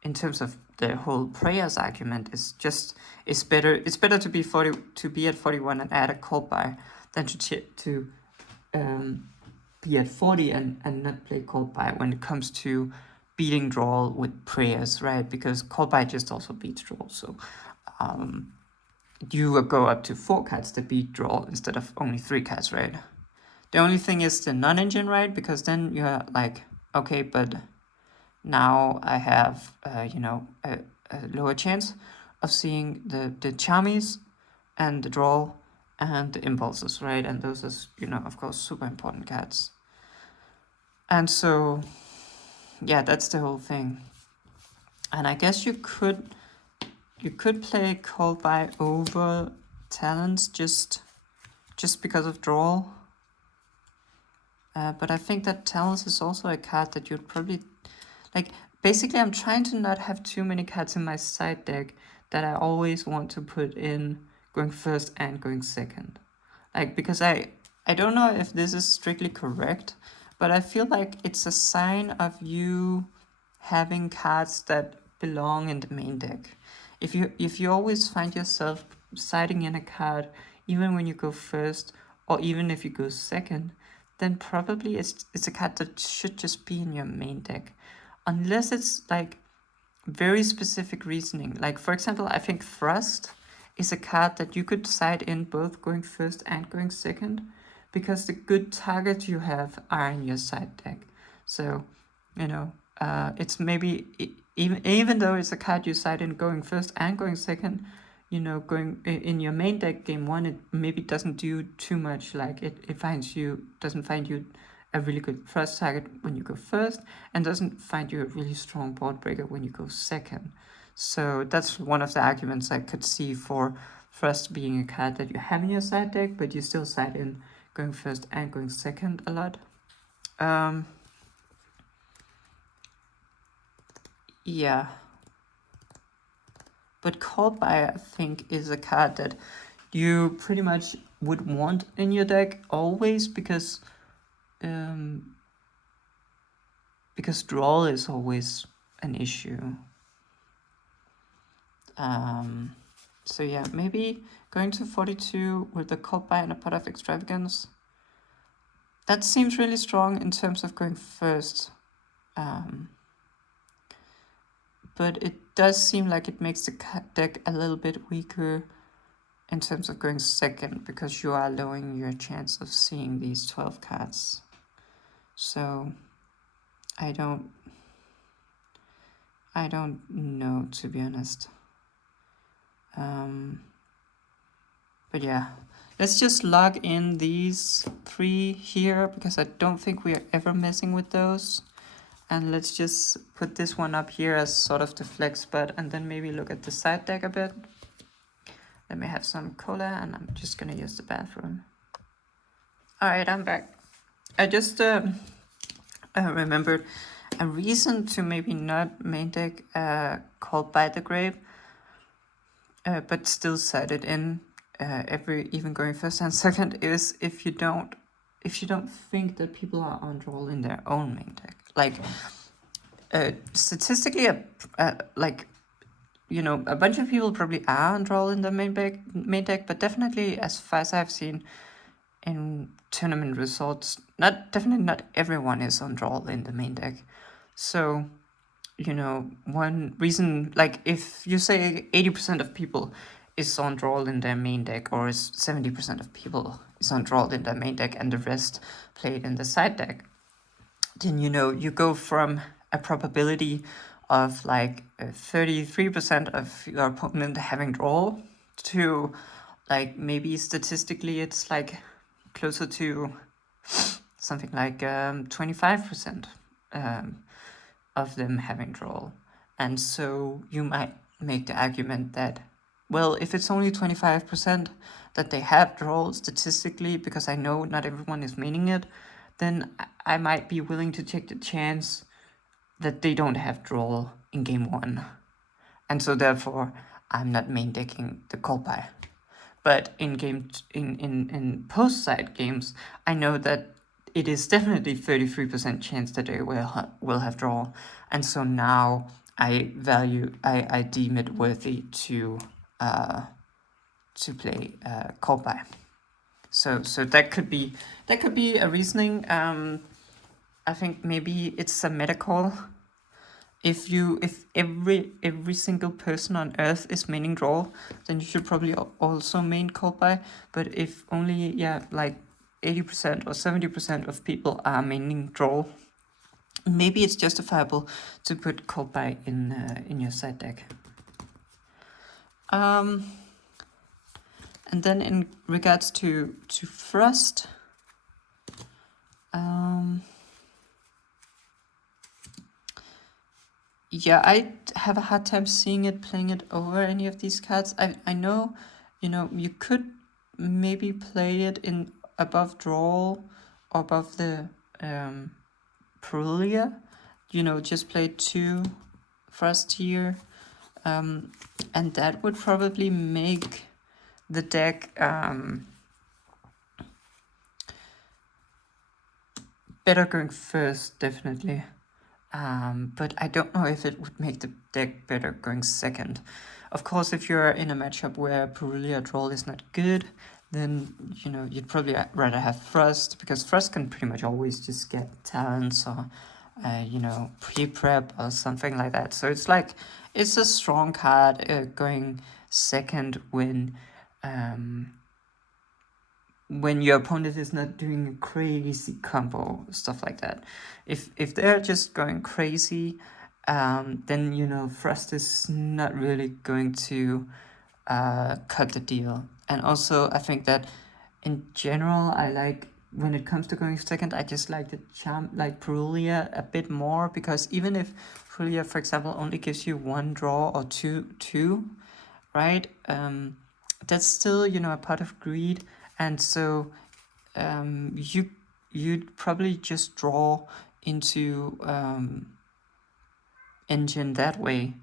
in terms of the whole Prayers argument, is better. It's better to be at 41 and add a call by than to be at 40 and not play call by when it comes to beating draw with Prayers, right? Because call by just also beats draw. So you will go up to 4 cards that beat draw instead of only 3 cards, right? The only thing is the non-engine, right? Because then you're like, okay, but now I have a lower chance of seeing the Charmies and the draw and the impulses, right? And those are, of course, super important cards. And so, yeah, that's the whole thing. And I guess you could play call by over Talons just because of draw. But I think that Talons is also a card that you'd probably like. Basically, I'm trying to not have too many cards in my side deck that I always want to put in going first and going second. Like, because I don't know if this is strictly correct, but I feel like it's a sign of you having cards that belong in the main deck. If you always find yourself siding in a card, even when you go first, or even if you go second, then probably it's a card that should just be in your main deck. Unless it's like very specific reasoning. Like, for example, I think Thrust is a card that you could side in both going first and going second, because the good targets you have are in your side deck. So, it's maybe, even though it's a card you side in going first and going second, going in your main deck game 1, it maybe doesn't do too much. Like, it doesn't find you a really good first target when you go first, and doesn't find you a really strong board breaker when you go second. So that's one of the arguments I could see for Thrust being a card that you have in your side deck, but you still side in going first and going second a lot. Yeah. But Call by, I think, is a card that you pretty much would want in your deck always, because draw is always an issue. So yeah, maybe going to 42 with the Call by and a Pot of Extravagance. That seems really strong in terms of going first. But it does seem like it makes the deck a little bit weaker in terms of going second, because you are lowering your chance of seeing these 12 cards. So I don't know, to be honest. But yeah, let's just log in these 3 here, because I don't think we are ever messing with those. And let's just put this one up here as sort of the flex spot, and then maybe look at the side deck a bit. Let me have some cola, and I'm just gonna use the bathroom. All right, I'm back. I just remembered a reason to maybe not main deck called By the Grave, but still set it in even going first and second, is if you don't think that people are on draw in their own main deck. Like statistically, like, you know, a bunch of people probably are on draw in the main deck, but definitely, as far as I've seen in tournament results, definitely not everyone is on draw in the main deck. So, you know, one reason, like if you say 80% of people is on draw in their main deck, or is 70% of people is on draw in their main deck and the rest played in the side deck, then, you know, you go from a probability of like 33% of your opponent having draw to like maybe statistically it's like closer to something like 25% of them having draw. And so you might make the argument that, well, if it's only 25% that they have draw statistically, because I know not everyone is meaning it, then I might be willing to take the chance that they don't have draw in game one. And so therefore, I'm not main decking the call by. But in post-side games, I know that it is definitely 33% chance that they will have draw. And so now I deem it worthy to play call by. So that could be a reasoning. I think maybe it's a medical. If every single person on Earth is maining draw, then you should probably also main call by. But if only like 80% or 70% of people are maining draw, maybe it's justifiable to put call by in your side deck. And then in regards to Frost, yeah, I have a hard time seeing it playing it over any of these cards. I know, you know, you could maybe play it in above draw or above the Perulia. You know, just play 2 Frost here. And that would probably make the deck better going first, definitely. But I don't know if it would make the deck better going second. Of course, if you're in a matchup where Perulia draw is not good, then, you know, you'd probably rather have Frost, because Frost can pretty much always just get talents or, you know, pre-prep or something like that. So it's like, it's a strong card going second when your opponent is not doing a crazy combo, stuff like that. If they're just going crazy, then, you know, Frost is not really going to cut the deal. And also, I think that in general, I like, when it comes to going second, I just like the like Perulia a bit more, because even if Perulia, for example, only gives you 1 draw or two, right? That's still, you know, a pot of greed. And so you'd probably just draw into engine that way,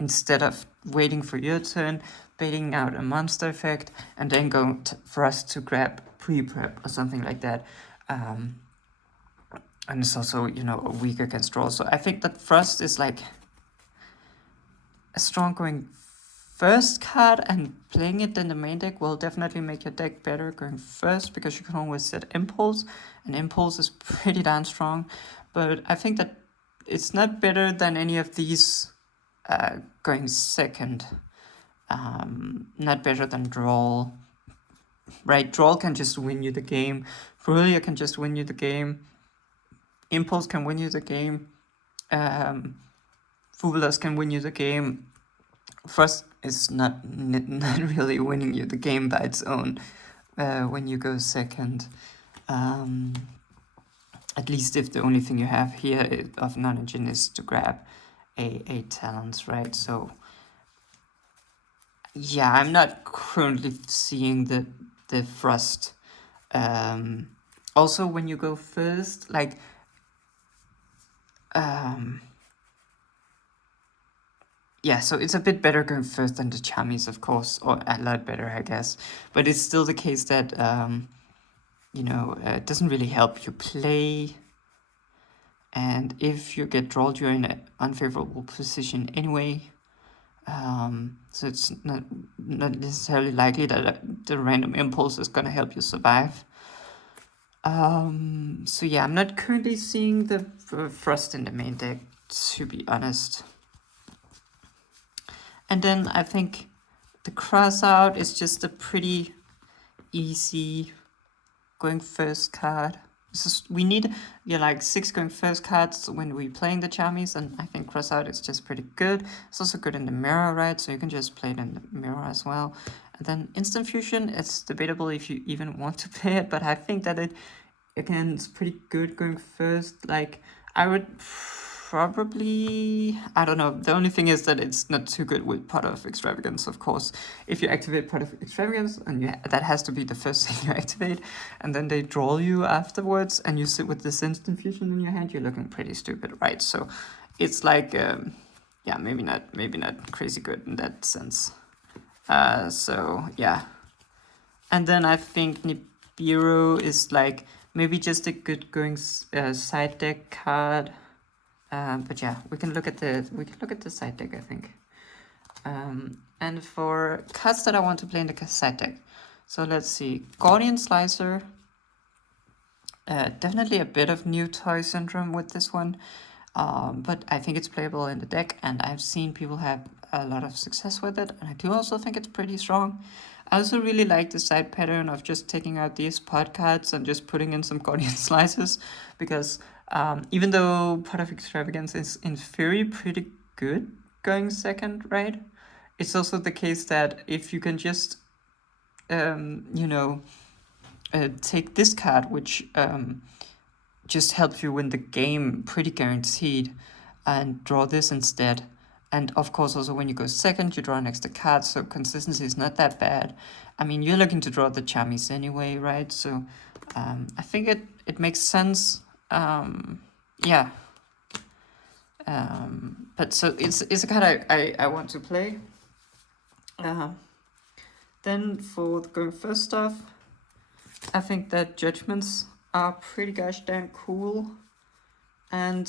instead of waiting for your turn, baiting out a monster effect, and then go for us to grab pre-prep or something like that. And it's also, you know, a weak against draw. So I think that Frost is like a strong going first card, and playing it in the main deck will definitely make your deck better going first, because you can always set Impulse, and Impulse is pretty darn strong. But I think that it's not better than any of these going second. Not better than Draw. Right, Draw can just win you the game. Perulia can just win you the game. Impulse can win you the game. Fubulas can win you the game. Frost is not really winning you the game by its own when you go second. And At least if the only thing you have here of non-engine is to grab a talent, right? So yeah, I'm not currently seeing the thrust. Also, when you go first, like yeah, so it's a bit better going first than the Chamis, of course, or a lot better, I guess. But it's still the case that it doesn't really help you play. And if you get drawn, you're in an unfavorable position anyway. So it's not necessarily likely that the random impulse is gonna help you survive. So yeah, I'm not currently seeing the thrust in the main deck, to be honest. And then I think the cross out is just a pretty easy going first card. We need like 6 going first cards when we're playing the Chamis, and I think cross out is just pretty good. It's also good in the mirror, right? So you can just play it in the mirror as well. And then instant fusion, it's debatable if you even want to play it, but I think that it, again, it's pretty good going first. Like, I would probably, I don't know, the only thing is that it's not too good with Pot of Extravagance, of course. If you activate Pot of Extravagance, and that has to be the first thing you activate, and then they draw you afterwards, and you sit with this instant fusion in your hand, you're looking pretty stupid, right? So it's like, yeah, maybe not crazy good in that sense. So yeah. And then I think Nibiru is like maybe just a good going side deck card. But yeah, we can look at the side deck, I think. And for cards that I want to play in the side deck, so let's see, Guardian Slicer. Definitely a bit of new toy syndrome with this one, but I think it's playable in the deck, and I've seen people have a lot of success with it, and I do also think it's pretty strong. I also really like the side pattern of just taking out these pod cards and just putting in some Guardian Slices, because even though Pot of Extravagance is in theory pretty good going second, right? It's also the case that if you can just, take this card, which just helps you win the game pretty guaranteed, and draw this instead. And of course, also when you go second, you draw an extra card, so consistency is not that bad. I mean, you're looking to draw the Chamis anyway, right? So I think it makes sense. Yeah. But so it's a card I want to play. Then for the going first stuff, I think that Judgments are pretty gosh damn cool. And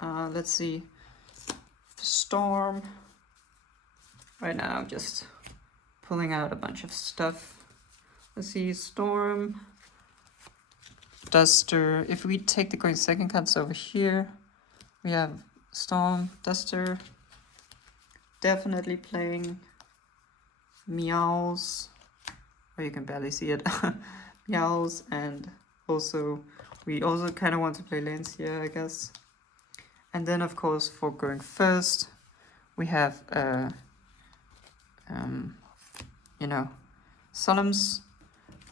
let's see, Storm. Right now I'm just pulling out a bunch of stuff. Let's see, Storm, Duster. If we take the going second cards over here, we have Storm, Duster, definitely playing Meows, or you can barely see it, Meows, and also we also kind of want to play Lancia, I guess. And then of course for going first, we have Solemns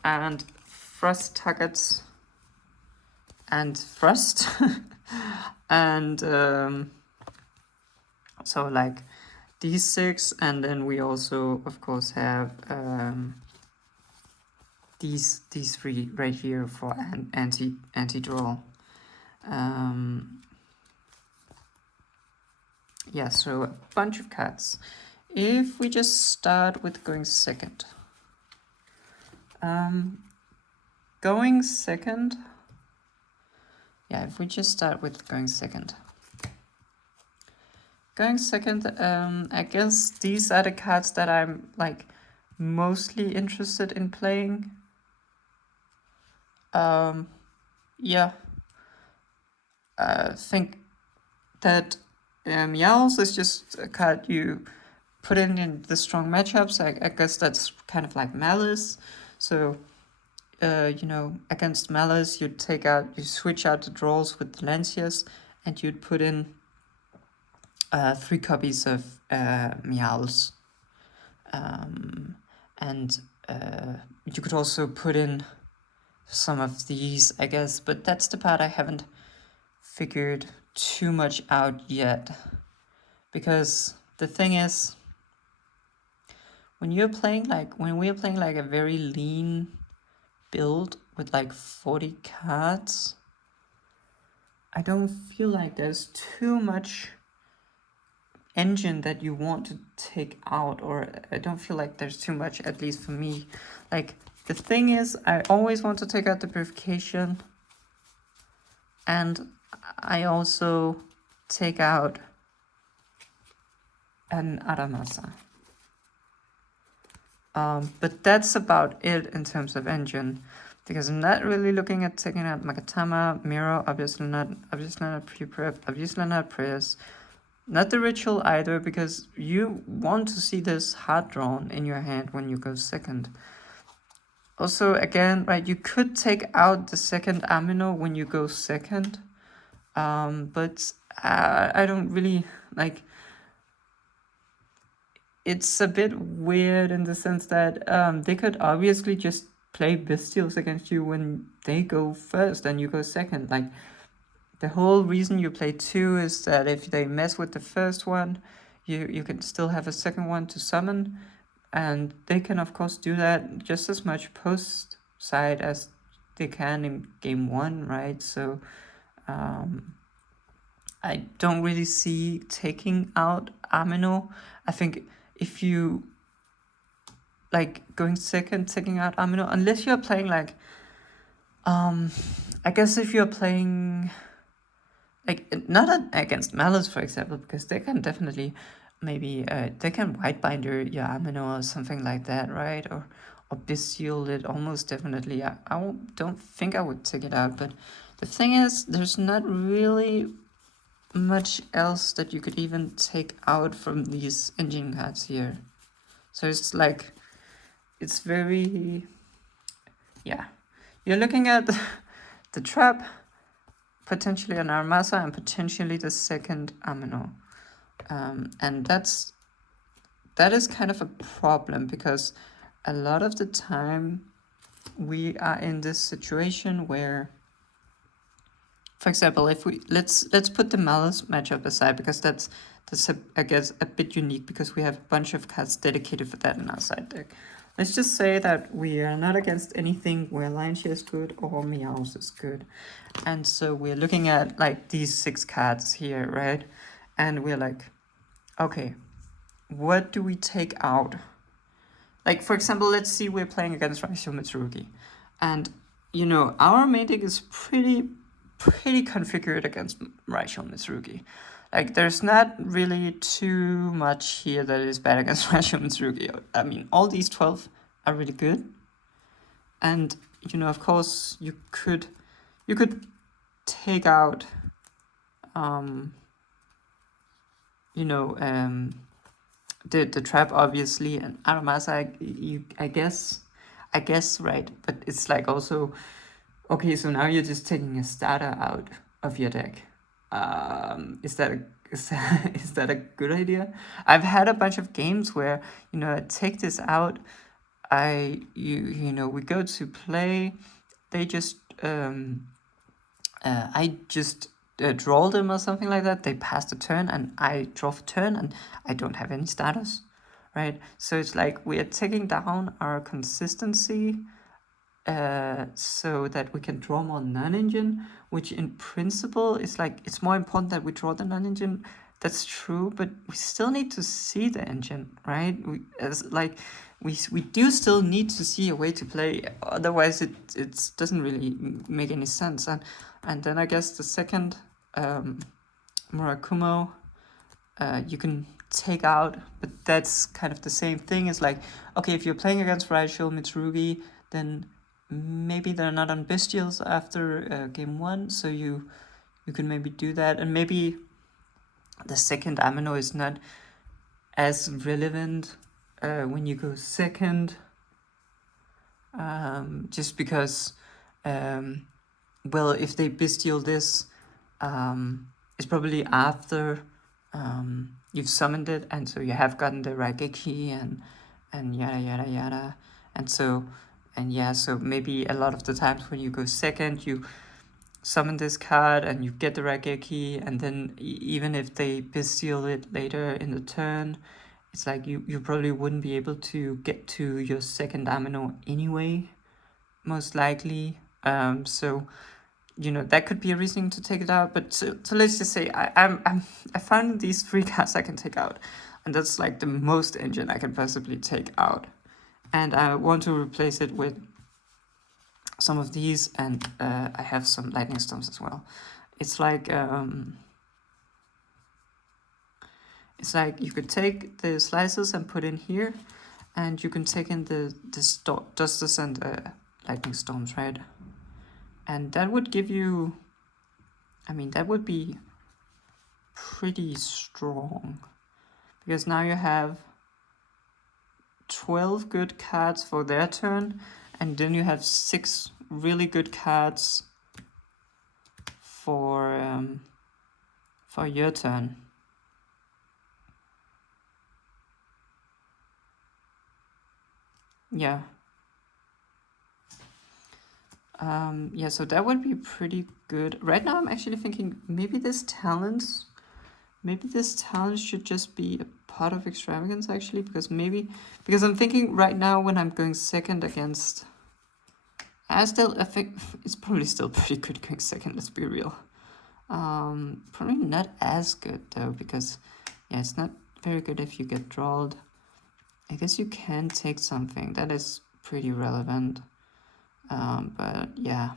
and Thrust Targets and Thrust. And so like these 6, and then we also of course have these 3 right here for anti-draw. Yeah, so a bunch of cards. If we just start with going second. Going second. Yeah, if we just start with going second. Going second, I guess these are the cards that I'm like mostly interested in playing. Yeah. I think that Meows is just a card you put in the strong matchups. I guess that's kind of like Malice. So, against Malice, you switch out the draws with the Lancias, and you'd put in 3 copies of Meows. And you could also put in some of these, I guess, but that's the part I haven't figured too much out yet. Because the thing is, when we're playing like a very lean build with like 40 cards, I don't feel like there's too much engine that you want to take out, or I don't feel like there's too much, at least for me. Like, the thing is, I always want to take out the purification, and I also take out an Aramasa. But that's about it in terms of engine, because I'm not really looking at taking out Magatama, Miro, obviously not pre-prep, obviously not prayers, not the ritual either, because you want to see this hard drawn in your hand when you go second. Also, again, right, you could take out the second Amino when you go second, but I don't really like. It's a bit weird in the sense that they could obviously just play Bestials against you when they go first and you go second. Like, the whole reason you play 2 is that if they mess with the first one, you can still have a second one to summon. And they can, of course, do that just as much post side as they can in game 1, right? So I don't really see taking out Amino. I think if you like going second, taking out Amino, unless you're playing like, I guess if you're playing like not against Malice, for example, because they can definitely maybe they can whitebind your Amino or something like that, right? Or Bestial it almost definitely. I don't think I would take it out, but the thing is, there's not really much else that you could even take out from these engine cards here. So it's like, it's very, yeah. You're looking at the trap, potentially an Armasa, and potentially the second Amino. And that is kind of a problem, because a lot of the time we are in this situation where, for example, if we let's put the Malice matchup aside, because that's I guess a bit unique, because we have a bunch of cards dedicated for that in our side deck. Let's just say that we are not against anything where Lionshare is good or Meows is good. And so we're looking at like these 6 cards here, right? And we're like, okay, what do we take out? Like, for example, let's see, we're playing against Raisho Mitsurugi. And, you know, our main deck is pretty configured against Raisho Mitsurugi. Like, there's not really too much here that is bad against Raisho Mitsurugi. I mean, all these 12 are really good. And, you know, of course, you could take out, the trap, obviously, and Aramasa, I guess, right? But it's like also, okay, so now you're just taking a starter out of your deck. Is that a good idea? I've had a bunch of games where, you know, I take this out, we go to play, they just I just draw them or something like that. They pass the turn and I draw for turn and I don't have any starters, right? So it's like we are taking down our consistency so that we can draw more non-engine, which in principle is like, it's more important that we draw the non-engine. That's true, but we still need to see the engine, right? We do still need to see a way to play, otherwise it doesn't really make any sense. And then I guess the second Murakumo you can take out, but that's kind of the same thing. It's like, okay, if you're playing against Raisho Mitsurugi, then maybe they're not on Bestials after game 1, so you can maybe do that, and maybe the second Amino is not as relevant when you go second, just because, well, if they Bestial this, it's probably after you've summoned it, and so you have gotten the Raigeki and yada yada yada, and so And yeah, so maybe a lot of the times when you go second, you summon this card and you get the Raigeki, and then even if they bestial it later in the turn, it's like you probably wouldn't be able to get to your second Amino anyway, most likely. So you know, that could be a reason to take it out. But so let's just say I found these 3 cards I can take out, and that's like the most engine I can possibly take out. And I want to replace it with some of these, and I have some lightning storms as well. It's like you could take the slices and put in here, and you can take in the dusters and lightning storms, right? And that would give you, I mean, that would be pretty strong, because now you have 12 good cards for their turn, and then you have 6 really good cards for your turn. Yeah. Yeah, so that would be pretty good. Right now I'm actually thinking maybe this talent should just be a part of extravagance, actually, because I'm thinking right now when I'm going second against, I think it's probably still pretty good going second, let's be real. Probably not as good though, because yeah, it's not very good if you get drawled. I guess you can take something that is pretty relevant. But yeah.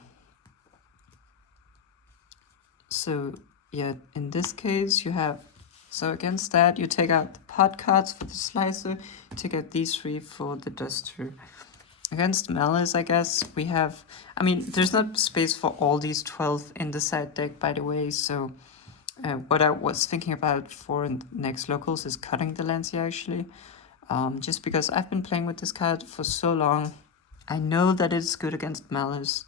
So yeah, in this case you have, so against that you take out the pot cards for the slicer, you take out these 3 for the duster. Against Malice, I guess we have, I mean, there's not space for all these 12 in the side deck, by the way, so what I was thinking about for next locals is cutting the Lancia, actually. Just because I've been playing with this card for so long, I know that it's good against Malice.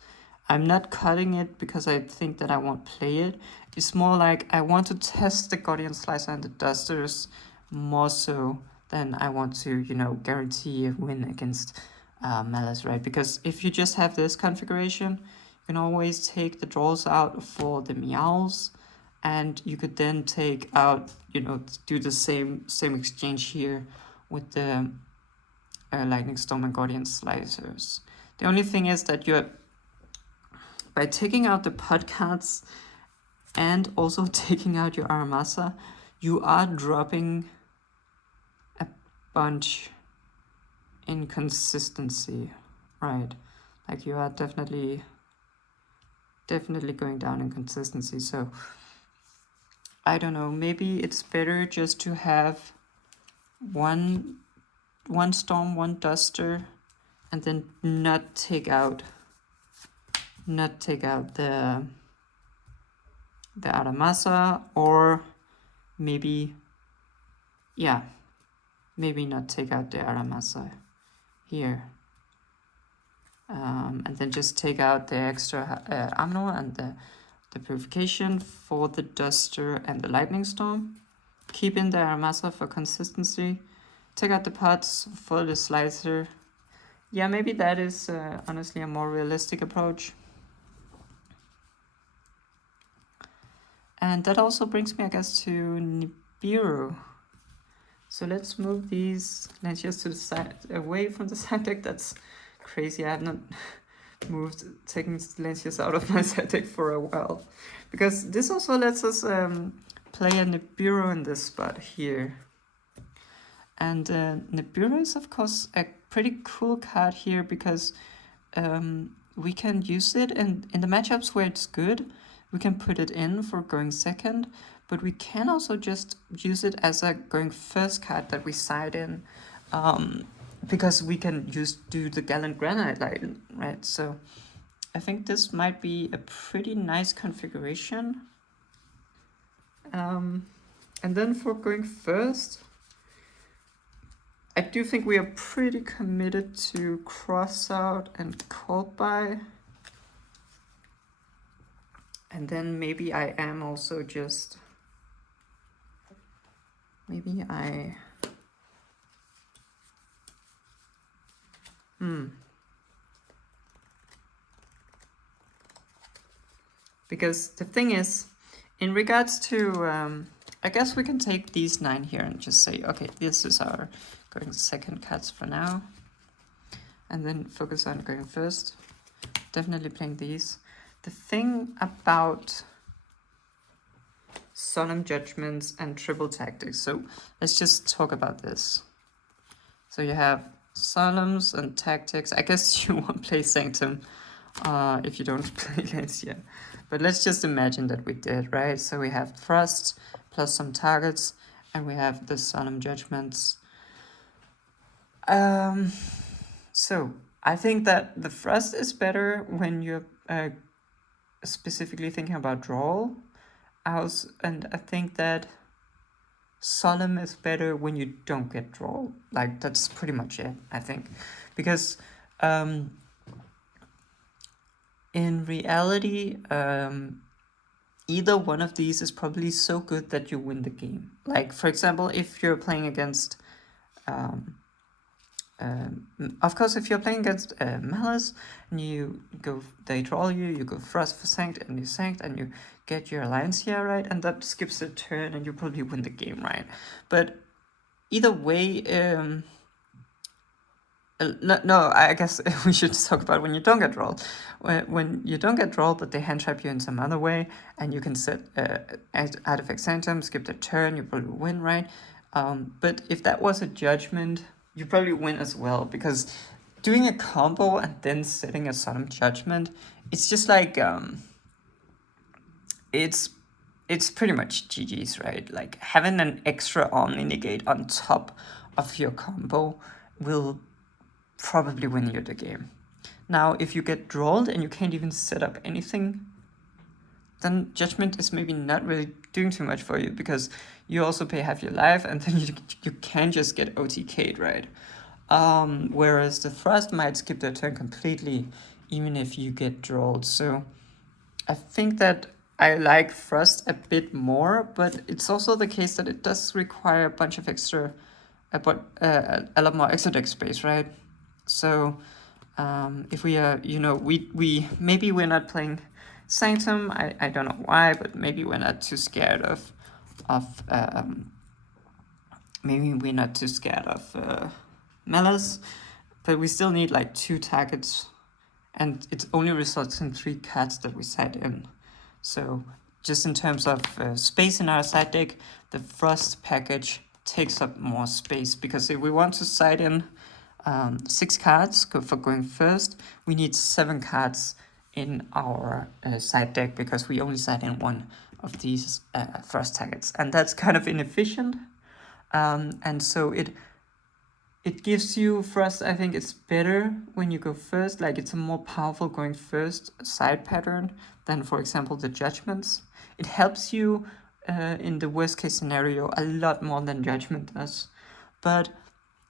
I'm not cutting it because I think that I won't play it. It's more like I want to test the Guardian Slicer and the Dusters more so than I want to, you know, guarantee a win against Malice, right? Because if you just have this configuration, you can always take the draws out for the Meows, and you could then take out, you know, do the same exchange here with the Lightning Storm and Guardian Slicers. The only thing is that by taking out the pot cards and also taking out your Aramasa, you are dropping a bunch in consistency, right? Like you are definitely going down in consistency. So I don't know, maybe it's better just to have one storm, one duster, and then not take out the Aramasa, or maybe not take out the Aramasa here, and then just take out the extra ammo and the purification for the duster and the lightning storm. Keep in the Aramasa for consistency. Take out the pots for the slicer. Yeah, maybe that is honestly a more realistic approach. And that also brings me, I guess, to Nibiru. So let's move these Lancias to the side, away from the side deck. That's crazy. I have not taking Lancias out of my side deck for a while. Because this also lets us play a Nibiru in this spot here. And Nibiru is, of course, a pretty cool card here, because we can use it in the matchups where it's good. We can put it in for going second, but we can also just use it as a going first card that we side in, because we can do the Gallant Granite Light, right? So I think this might be a pretty nice configuration. And then for going first, I do think we are pretty committed to Cross Out and Cold Buy. And then maybe I am also just, maybe I, Because the thing is, in regards to, I guess we can take these 9 here and just say, okay, this is our going second cards for now. And then focus on going first. Definitely playing these. The thing about solemn judgments and triple tactics. So let's just talk about this. So you have solemns and tactics. I guess you won't play Sanctum if you don't play Lancia. But let's just imagine that we did, right? So we have Thrust plus some targets, and we have the solemn judgments. So I think that the Thrust is better when you're specifically thinking about draw. And I think that solemn is better when you don't get draw. Like, that's pretty much it, I think. Because in reality, either one of these is probably so good that you win the game. Like, for example, if you're playing against... of course, if you're playing against Malice, and they draw you, you go Thrust for Sanct, and you Sanct, and you get your Alliance here, right? And that skips a turn, and you probably win the game, right? But either way, no, I guess we should talk about when you don't get rolled. When you don't get rolled, but they hand trap you in some other way, and you can set Artifact Sanctum, skip the turn, you probably win, right? But if that was a judgment, you probably win as well, because doing a combo and then setting a solemn judgment, it's just like it's pretty much GG's, right? Like, having an extra Omni Negate on top of your combo will probably win you the game. Now, if you get drawled and you can't even set up anything, then judgment is maybe not really doing too much for you, because you also pay half your life, and then you can just get OTK'd, right? Whereas the Thrust might skip their turn completely, even if you get drawled. So I think that I like Thrust a bit more, but it's also the case that it does require a bunch of extra, a lot more extra deck space, right? So if we are, we maybe we're not playing Sanctum. I don't know why, but maybe we're not too scared of maybe we're not too scared of Malice, but we still need like 2 targets, and it only results in 3 cards that we side in. So just in terms of space in our side deck, the Thrust package takes up more space, because if we want to side in 6 cards for going first, we need 7 cards in our side deck, because we only side in 1 of these Thrust targets, and that's kind of inefficient. And so it gives you Thrust. I think it's better when you go first. Like, it's a more powerful going first side pattern than, for example, the judgments. It helps you in the worst case scenario a lot more than judgment does, but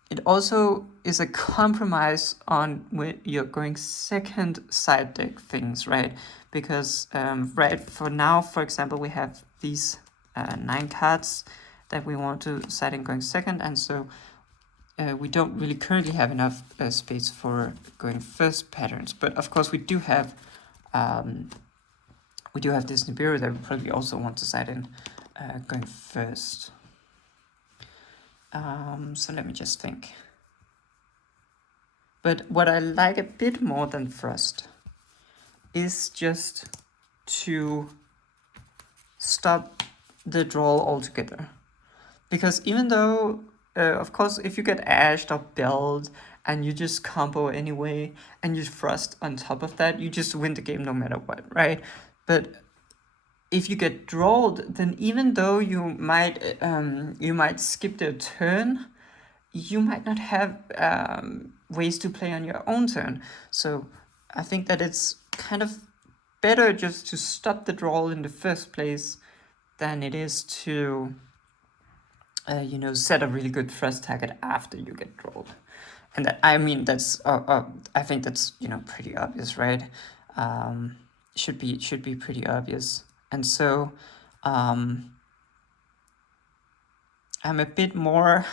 it also is a compromise on when you're going second side deck things, right? Because right for now, for example, we have these 9 cards that we want to side in going second, and so we don't really currently have enough space for going first patterns. But of course, we do have this Nibiru that we probably also want to side in going first. So let me just think. But what I like a bit more than Thrust is just to stop the draw altogether. Because even though, of course, if you get ashed or belled and you just combo anyway, and you Thrust on top of that, you just win the game no matter what, right? But if you get drawled, then even though you might skip their turn, you might not have ways to play on your own turn. So I think that it's kind of better just to stop the draw in the first place than it is to set a really good Thrust target after you get drawled. And that, I mean, that's I think that's pretty obvious, right? Should be pretty obvious. And so I'm a bit more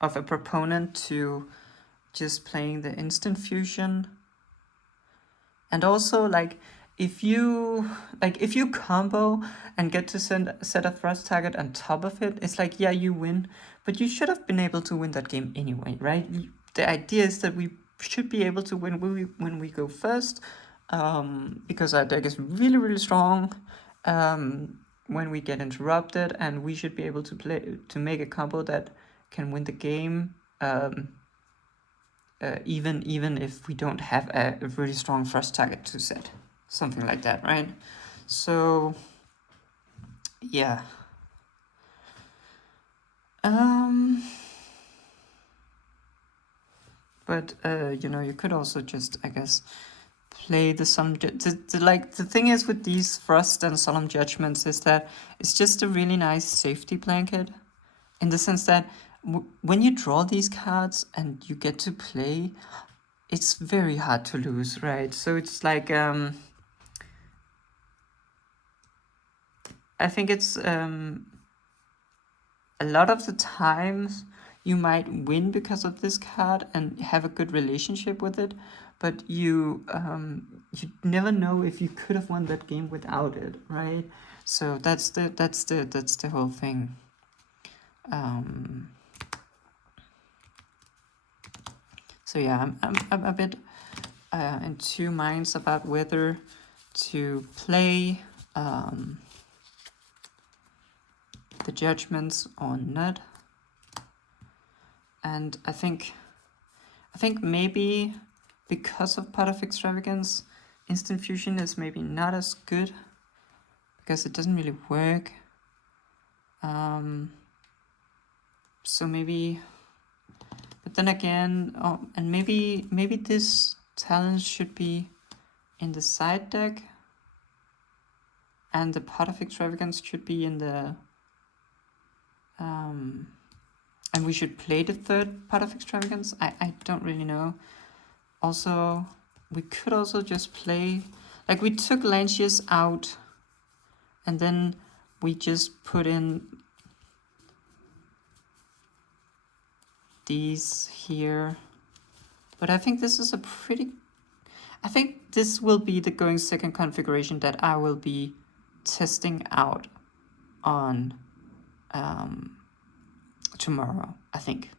of a proponent to just playing the instant fusion. And also, like, if you combo and get to set a thrust target on top of it, it's like, yeah, you win, but you should have been able to win that game anyway, right? The idea is that we should be able to win when we go first, because our deck is really, really strong. When we get interrupted, and we should be able to make a combo that can win the game, even if we don't have a really strong first target to set, something like that, right? So yeah. But you could also just, I guess, play the the thing is with these Frost and Solemn Judgments is that it's just a really nice safety blanket, in the sense that when you draw these cards and you get to play, it's very hard to lose, right? So it's like, I think it's a lot of the times you might win because of this card and have a good relationship with it, but you never know if you could have won that game without it, right? So that's the whole thing. So yeah, I'm a bit in two minds about whether to play the judgments or not. And I think maybe because of Pot of Extravagance, Instant Fusion is maybe not as good, because it doesn't really work. So maybe, but then again, and maybe this talent should be in the side deck, and the Pot of Extravagance should be in the and we should play the third Pot of Extravagance. I don't really know. Also, we could also just play, like, we took Lancius out, and then we just put in these here. But I think this is I think this will be the going second configuration that I will be testing out on tomorrow, I think.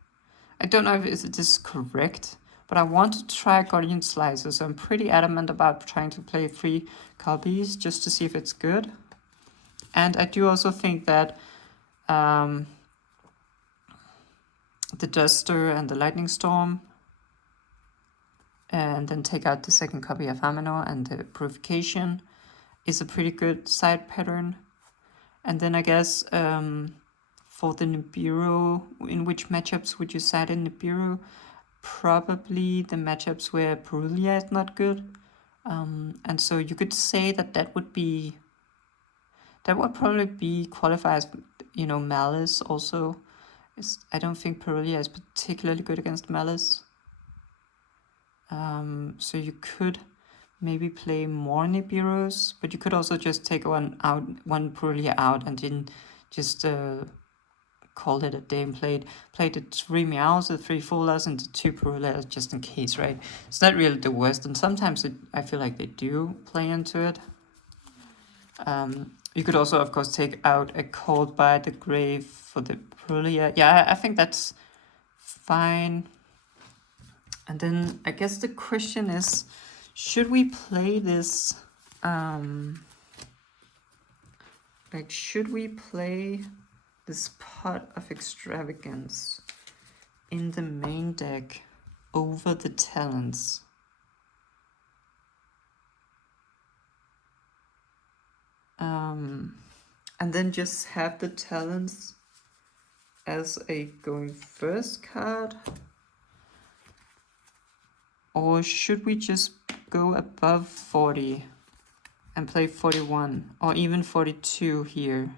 I don't know if this is correct, but I want to try Guardian Slicer, so I'm pretty adamant about trying to play 3 copies just to see if it's good. And I do also think that the Duster and the Lightning Storm, and then take out the second copy of Amino and the Purification, is a pretty good side pattern. And then I guess for the Nibiru, in which matchups would you side in Nibiru? Probably the matchups where Purulia is not good. And so you could say that would probably be qualified as, Malice also. I don't think Purulia is particularly good against Malice. So you could maybe play more Nibirus, but you could also just take one Purulia out and then just called it a day and played the 3 Meows, the 3 Fulas, and the 2 Purulias just in case, right? It's not really the worst, and sometimes I feel like they do play into it. You could also, of course, take out a Cold by the Grave for the Purulia. Yeah, I think that's fine. And then I guess the question is, should we play this, should we play this Pot of Extravagance in the main deck over the talents? And then just have the talents as a going first card? Or should we just go above 40 and play 41 or even 42 here?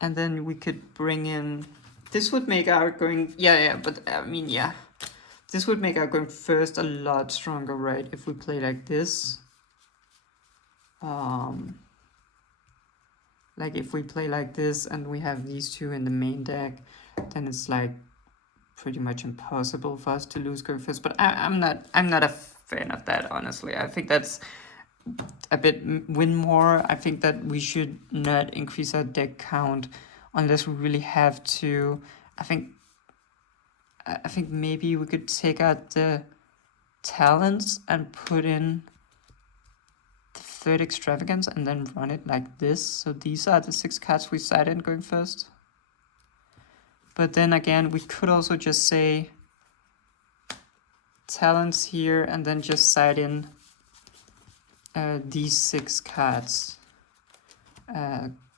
And then we could bring in, this would make our going, this would make our going first a lot stronger, right? If we play like this. Like if we play like this and we have these 2 in the main deck, then it's like pretty much impossible for us to lose going first. But I'm not fan of that, honestly. I think that's a bit win more. I think that we should not increase our deck count unless we really have to. I think maybe we could take out the talents and put in the third extravagance and then run it like this. So these are the 6 cards we side in going first. But then again, we could also just say talents here and then just side in these 6 cards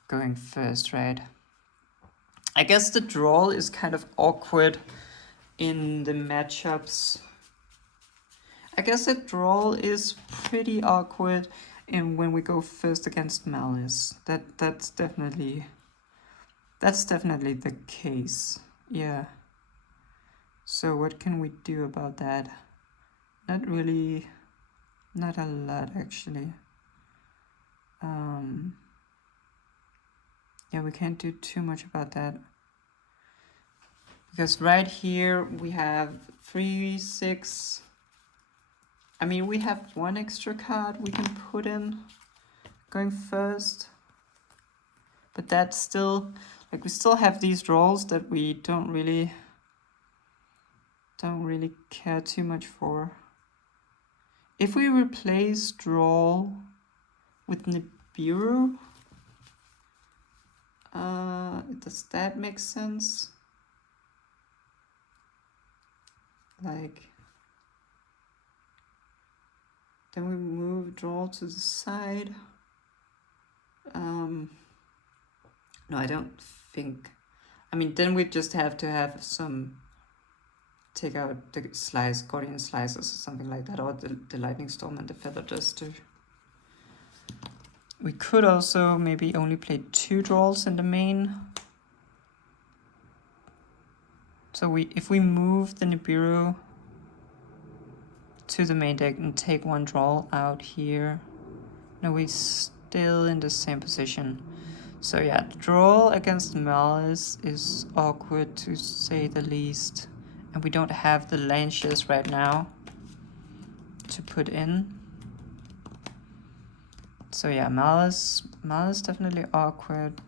going first, right? I guess the draw is kind of awkward in the matchups. I guess the draw is pretty awkward in when we go first against Malice. That's definitely the case. Yeah. So what can we do about that? Not really. Not a lot, actually. Yeah, we can't do too much about that. Because right here we have 3, 6. I mean, we have 1 extra card we can put in going first. But that's still, like, we still have these draws that we don't really care too much for. If we replace draw with Nibiru, does that make sense? Like, then we move draw to the side. No, I don't think. I mean, then we just have to have some. Take out the slice, Guardian Slices or something like that, or the Lightning Storm and the Feather Duster. We could also maybe only play 2 draws in the main. So if we move the Nibiru to the main deck and take 1 draw out here, no, we're still in the same position. So yeah, the draw against Malice is awkward to say the least. And we don't have the launches right now to put in. So yeah, Malice definitely awkward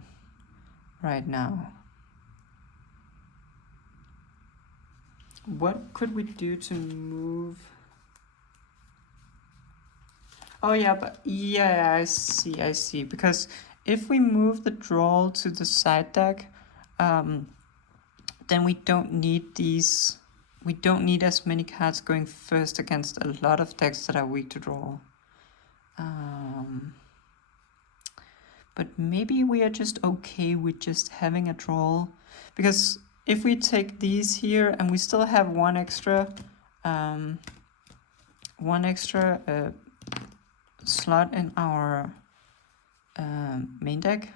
right now. What could we do to move? Oh yeah, but yeah, I see. Because if we move the draw to the side deck, then we don't need these. We don't need as many cards going first against a lot of decks that are weak to draw. But maybe we are just okay with just having a draw, because if we take these here and we still have one extra slot in our main deck,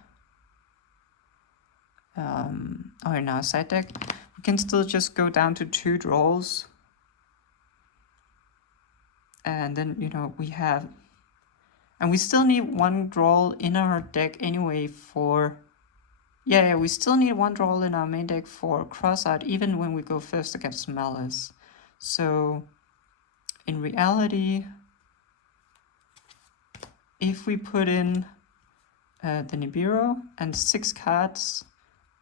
or in our side deck, we can still just go down to 2 draws. And then, you know, we have... And we still need 1 draw in our deck anyway for... Yeah, we still need 1 draw in our main deck for Crossout, even when we go first against Malice. So, in reality, if we put in the Nibiru and 6 cards...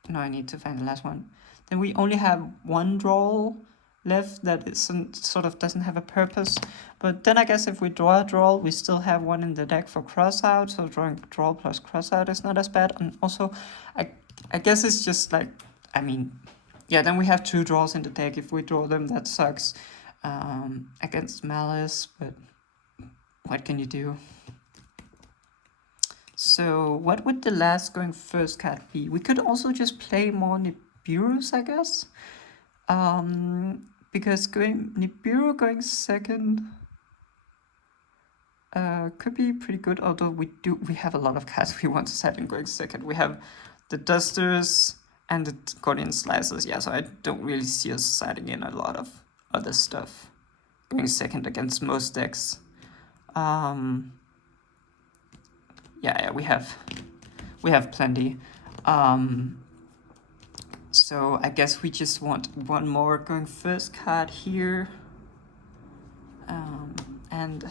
No, I need to find the last one. Then we only have 1 draw left that isn't, sort of doesn't have a purpose. But then I guess if we draw a draw, we still have 1 in the deck for Crossout. So drawing draw plus Crossout is not as bad. And also, I guess it's just like, I mean, yeah, then we have 2 draws in the deck. If we draw them, that sucks against Malice. But what can you do? So what would the last going first card be? We could also just play more Nibirus, I guess. Because Nibiru going second could be pretty good, although we have a lot of cards we want to set in going second. We have the Dusters and the Guardian Slices, yeah, so I don't really see us siding in a lot of other stuff going second against most decks. Yeah, we have plenty. So I guess we just want 1 more going first card here. And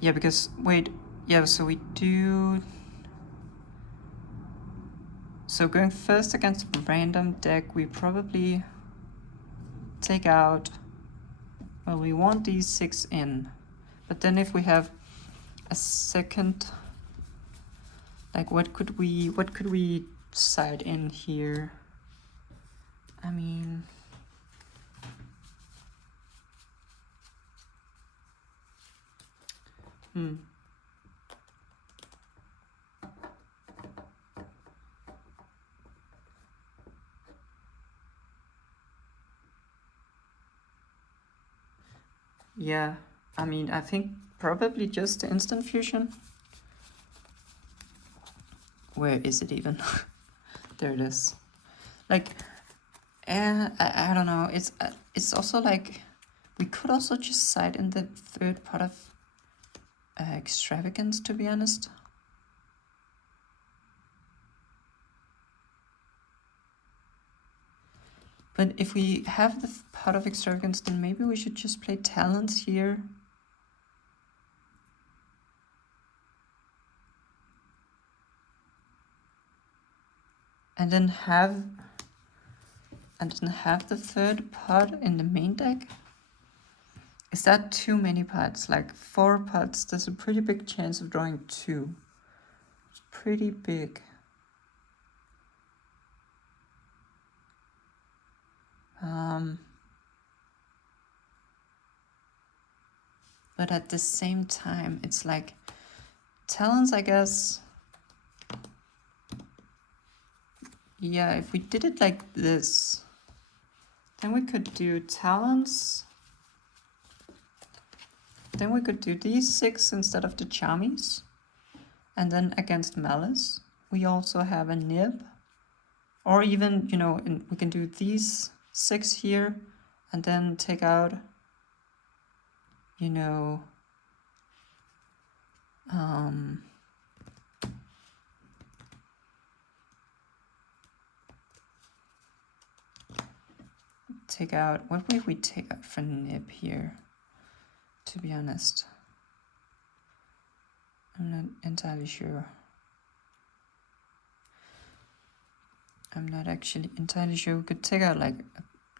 yeah, because wait, yeah, so we do. So going first against a random deck, we probably take out. Well, we want these 6 in, but then if we have a second, like what could we side in here? I mean, yeah, I mean, I think probably just the instant fusion. Where is it even? There it is. Like, I don't know. It's also like we could also just side in the third part of extravagance, to be honest. But if we have the part of extravagance, then maybe we should just play talents here. And then have the third part in the main deck. Is that too many parts? Like 4 parts, there's a pretty big chance of drawing 2. It's pretty big. But at the same time, it's like talents, I guess. Yeah, if we did it like this, then we could do talents. Then we could do these 6 instead of the Charmies. And then against Malice, we also have a Nib. Or even, you know, we can do these 6 here and then take out, you know, take out, what would we take out for Nib here, to be honest? I'm not entirely sure. I'm not actually entirely sure. We could take out like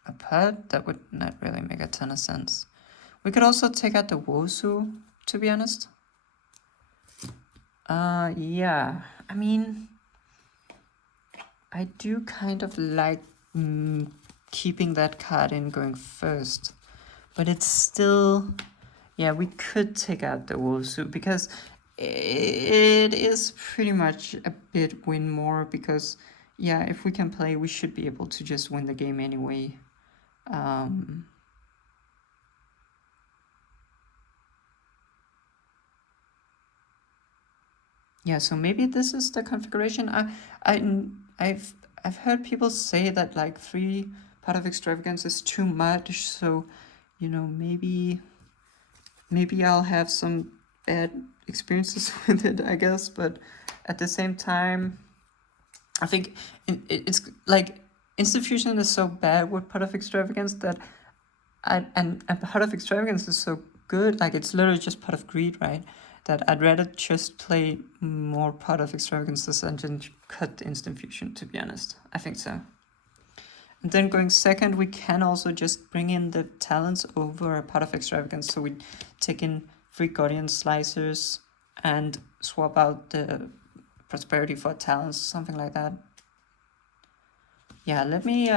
a part. That would not really make a ton of sense. We could also take out the Wosu, to be honest. Yeah, I mean, I do kind of like keeping that card in going first, but it's still, yeah, we could take out the Wosu because it is pretty much a bit win more because, yeah, if we can play, we should be able to just win the game anyway. Yeah, so maybe this is the configuration. I've heard people say that like 3 part of extravagance is too much. So, you know, maybe I'll have some bad experiences with it, I guess. But at the same time, I think it's like instant fusion is so bad with part of extravagance that and part of extravagance is so good. Like it's literally just part of greed, right? That I'd rather just play more part of extravagances and then cut the instant fusion, to be honest. I think so. And then going second, we can also just bring in the talents over a part of extravagance. So we take in 3 Guardian Slicers and swap out the prosperity for talents, something like that. Yeah, let me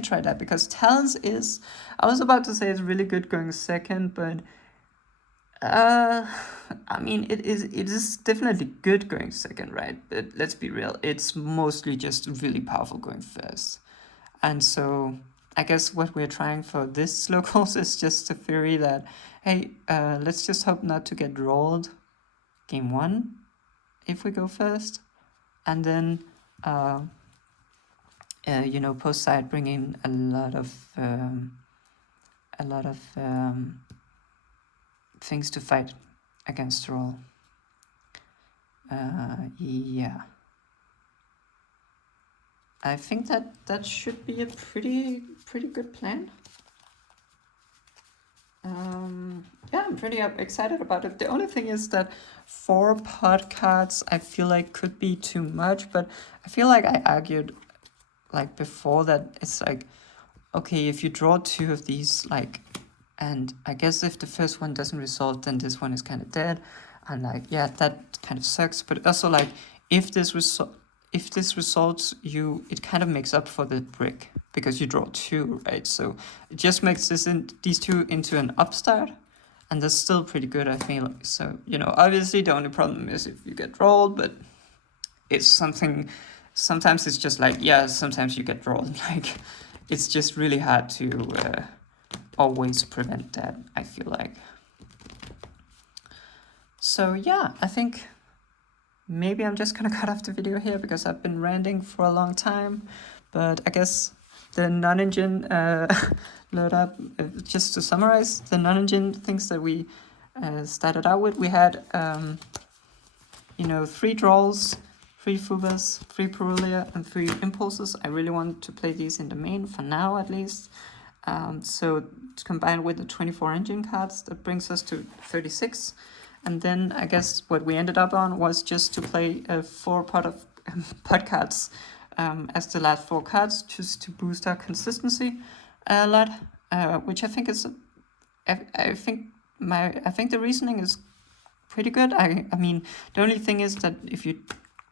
try that because talents is, I was about to say it's really good going second, but I mean, it is definitely good going second, right? But let's be real, it's mostly just really powerful going first. And so I guess what we're trying for this locals is just a theory that, hey, let's just hope not to get rolled game 1 if we go first. And then, you know, post side bring in a lot of things to fight against roll. Yeah. I think that should be a pretty good plan. Yeah, I'm pretty excited about it. The only thing is that 4 pot cards I feel like could be too much, but I feel like I argued like before that it's like, okay, if you draw 2 of these, like, and I guess if the first one doesn't result, then this one is kind of dead, and like, yeah, that kind of sucks. But also like, if this results, it kind of makes up for the brick because you draw 2, right? So it just makes these 2 into an upstart, and that's still pretty good, I feel. So, you know, obviously the only problem is if you get rolled, but it's something. Sometimes it's just like, yeah, sometimes you get rolled. Like, it's just really hard to always prevent that, I feel like. So yeah, I think maybe I'm just gonna cut off the video here because I've been ranting for a long time. But I guess the non-engine load up, just to summarize, the non-engine things that we started out with, we had, 3 draws, 3 Fubas, 3 Purulia, and 3 Impulses. I really want to play these in the main, for now at least. So combined with the 24 engine cards, that brings us to 36. And then I guess what we ended up on was just to play 4 pot cards as the last 4 cards, just to boost our consistency a lot, which I think is, I think the reasoning is pretty good. I mean, the only thing is that if you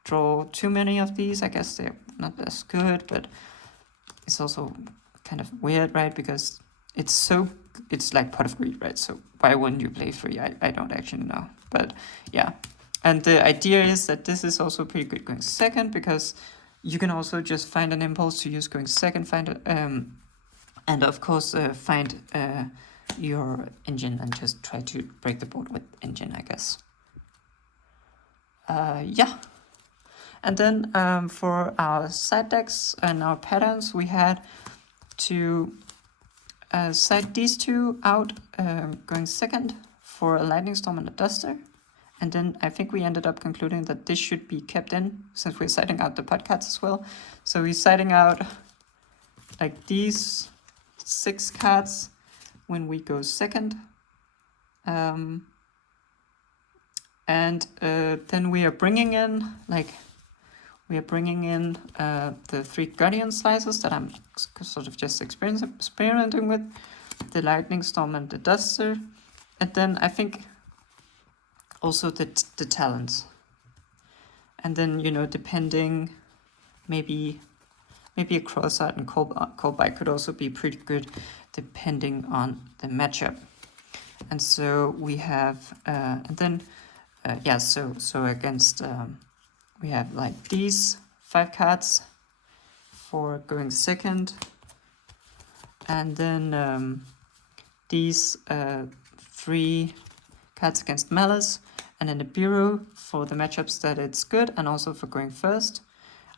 draw too many of these, I guess they're not as good, but it's also kind of weird, right? Because it's like Pot of Greed, right? So why wouldn't you play 3? I don't actually know, but yeah. And the idea is that this is also pretty good going second, because you can also just find an impulse to use going second, and of course find your engine and just try to break the board with engine, I guess. Yeah. And then for our side decks and our patterns, we had to side these 2 out, going second for a Lightning Storm and a Duster. And then I think we ended up concluding that this should be kept in, since we're siding out the pot cards as well. So we're siding out like these 6 cards when we go second. And then we are bringing in the 3 Guardian Slices that I'm sort of just experimenting with, the Lightning Storm and the Duster, and then I think also the talents. And then, depending, maybe a Crossart and Coldbite could also be pretty good depending on the matchup. And so we have, so against, we have like these 5 cards for going second, and then these 3 cards against Malice, and then the Bureau for the matchups that it's good, and also for going first.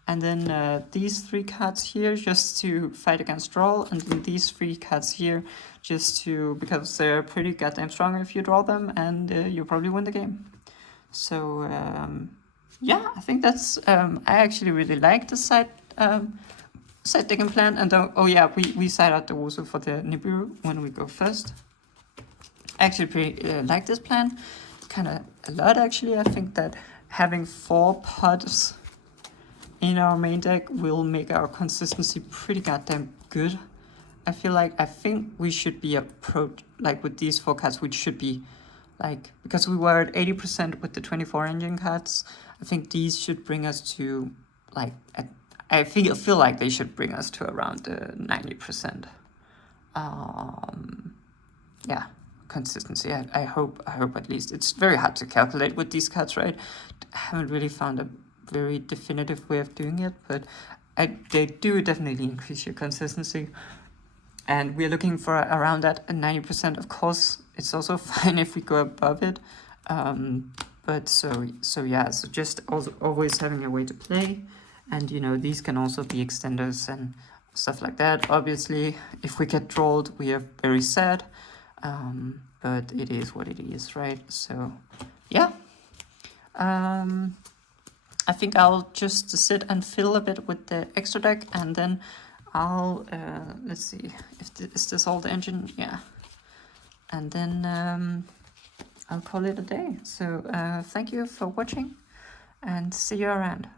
And then these 3 cards here just to fight against draw, and then these 3 cards here just because they're pretty goddamn strong if you draw them, and you probably win the game. So yeah, I think that's, I actually really like the side decking plan. And we side out the Wusu for the Nibiru when we go first. I actually pretty like this plan, kind of a lot actually. I think that having 4 pods in our main deck will make our consistency pretty goddamn good. I think we should be with these 4 cards, which should be because we were at 80% with the 24 engine cards, I think these should bring us to I feel like they should bring us to around 90%. Yeah, consistency. I hope at least. It's very hard to calculate with these cards, right? I haven't really found a very definitive way of doing it, but they do definitely increase your consistency. And we're looking for around that 90%. Of course, it's also fine if we go above it. But so just also always having a way to play. And, these can also be extenders and stuff like that. Obviously, if we get trolled, we are very sad. But it is what it is, right? So, yeah. I think I'll just sit and fiddle a bit with the extra deck, and then I'll, let's see, is this all the engine? Yeah. and then I'll call it a day. So thank you for watching, and see you around.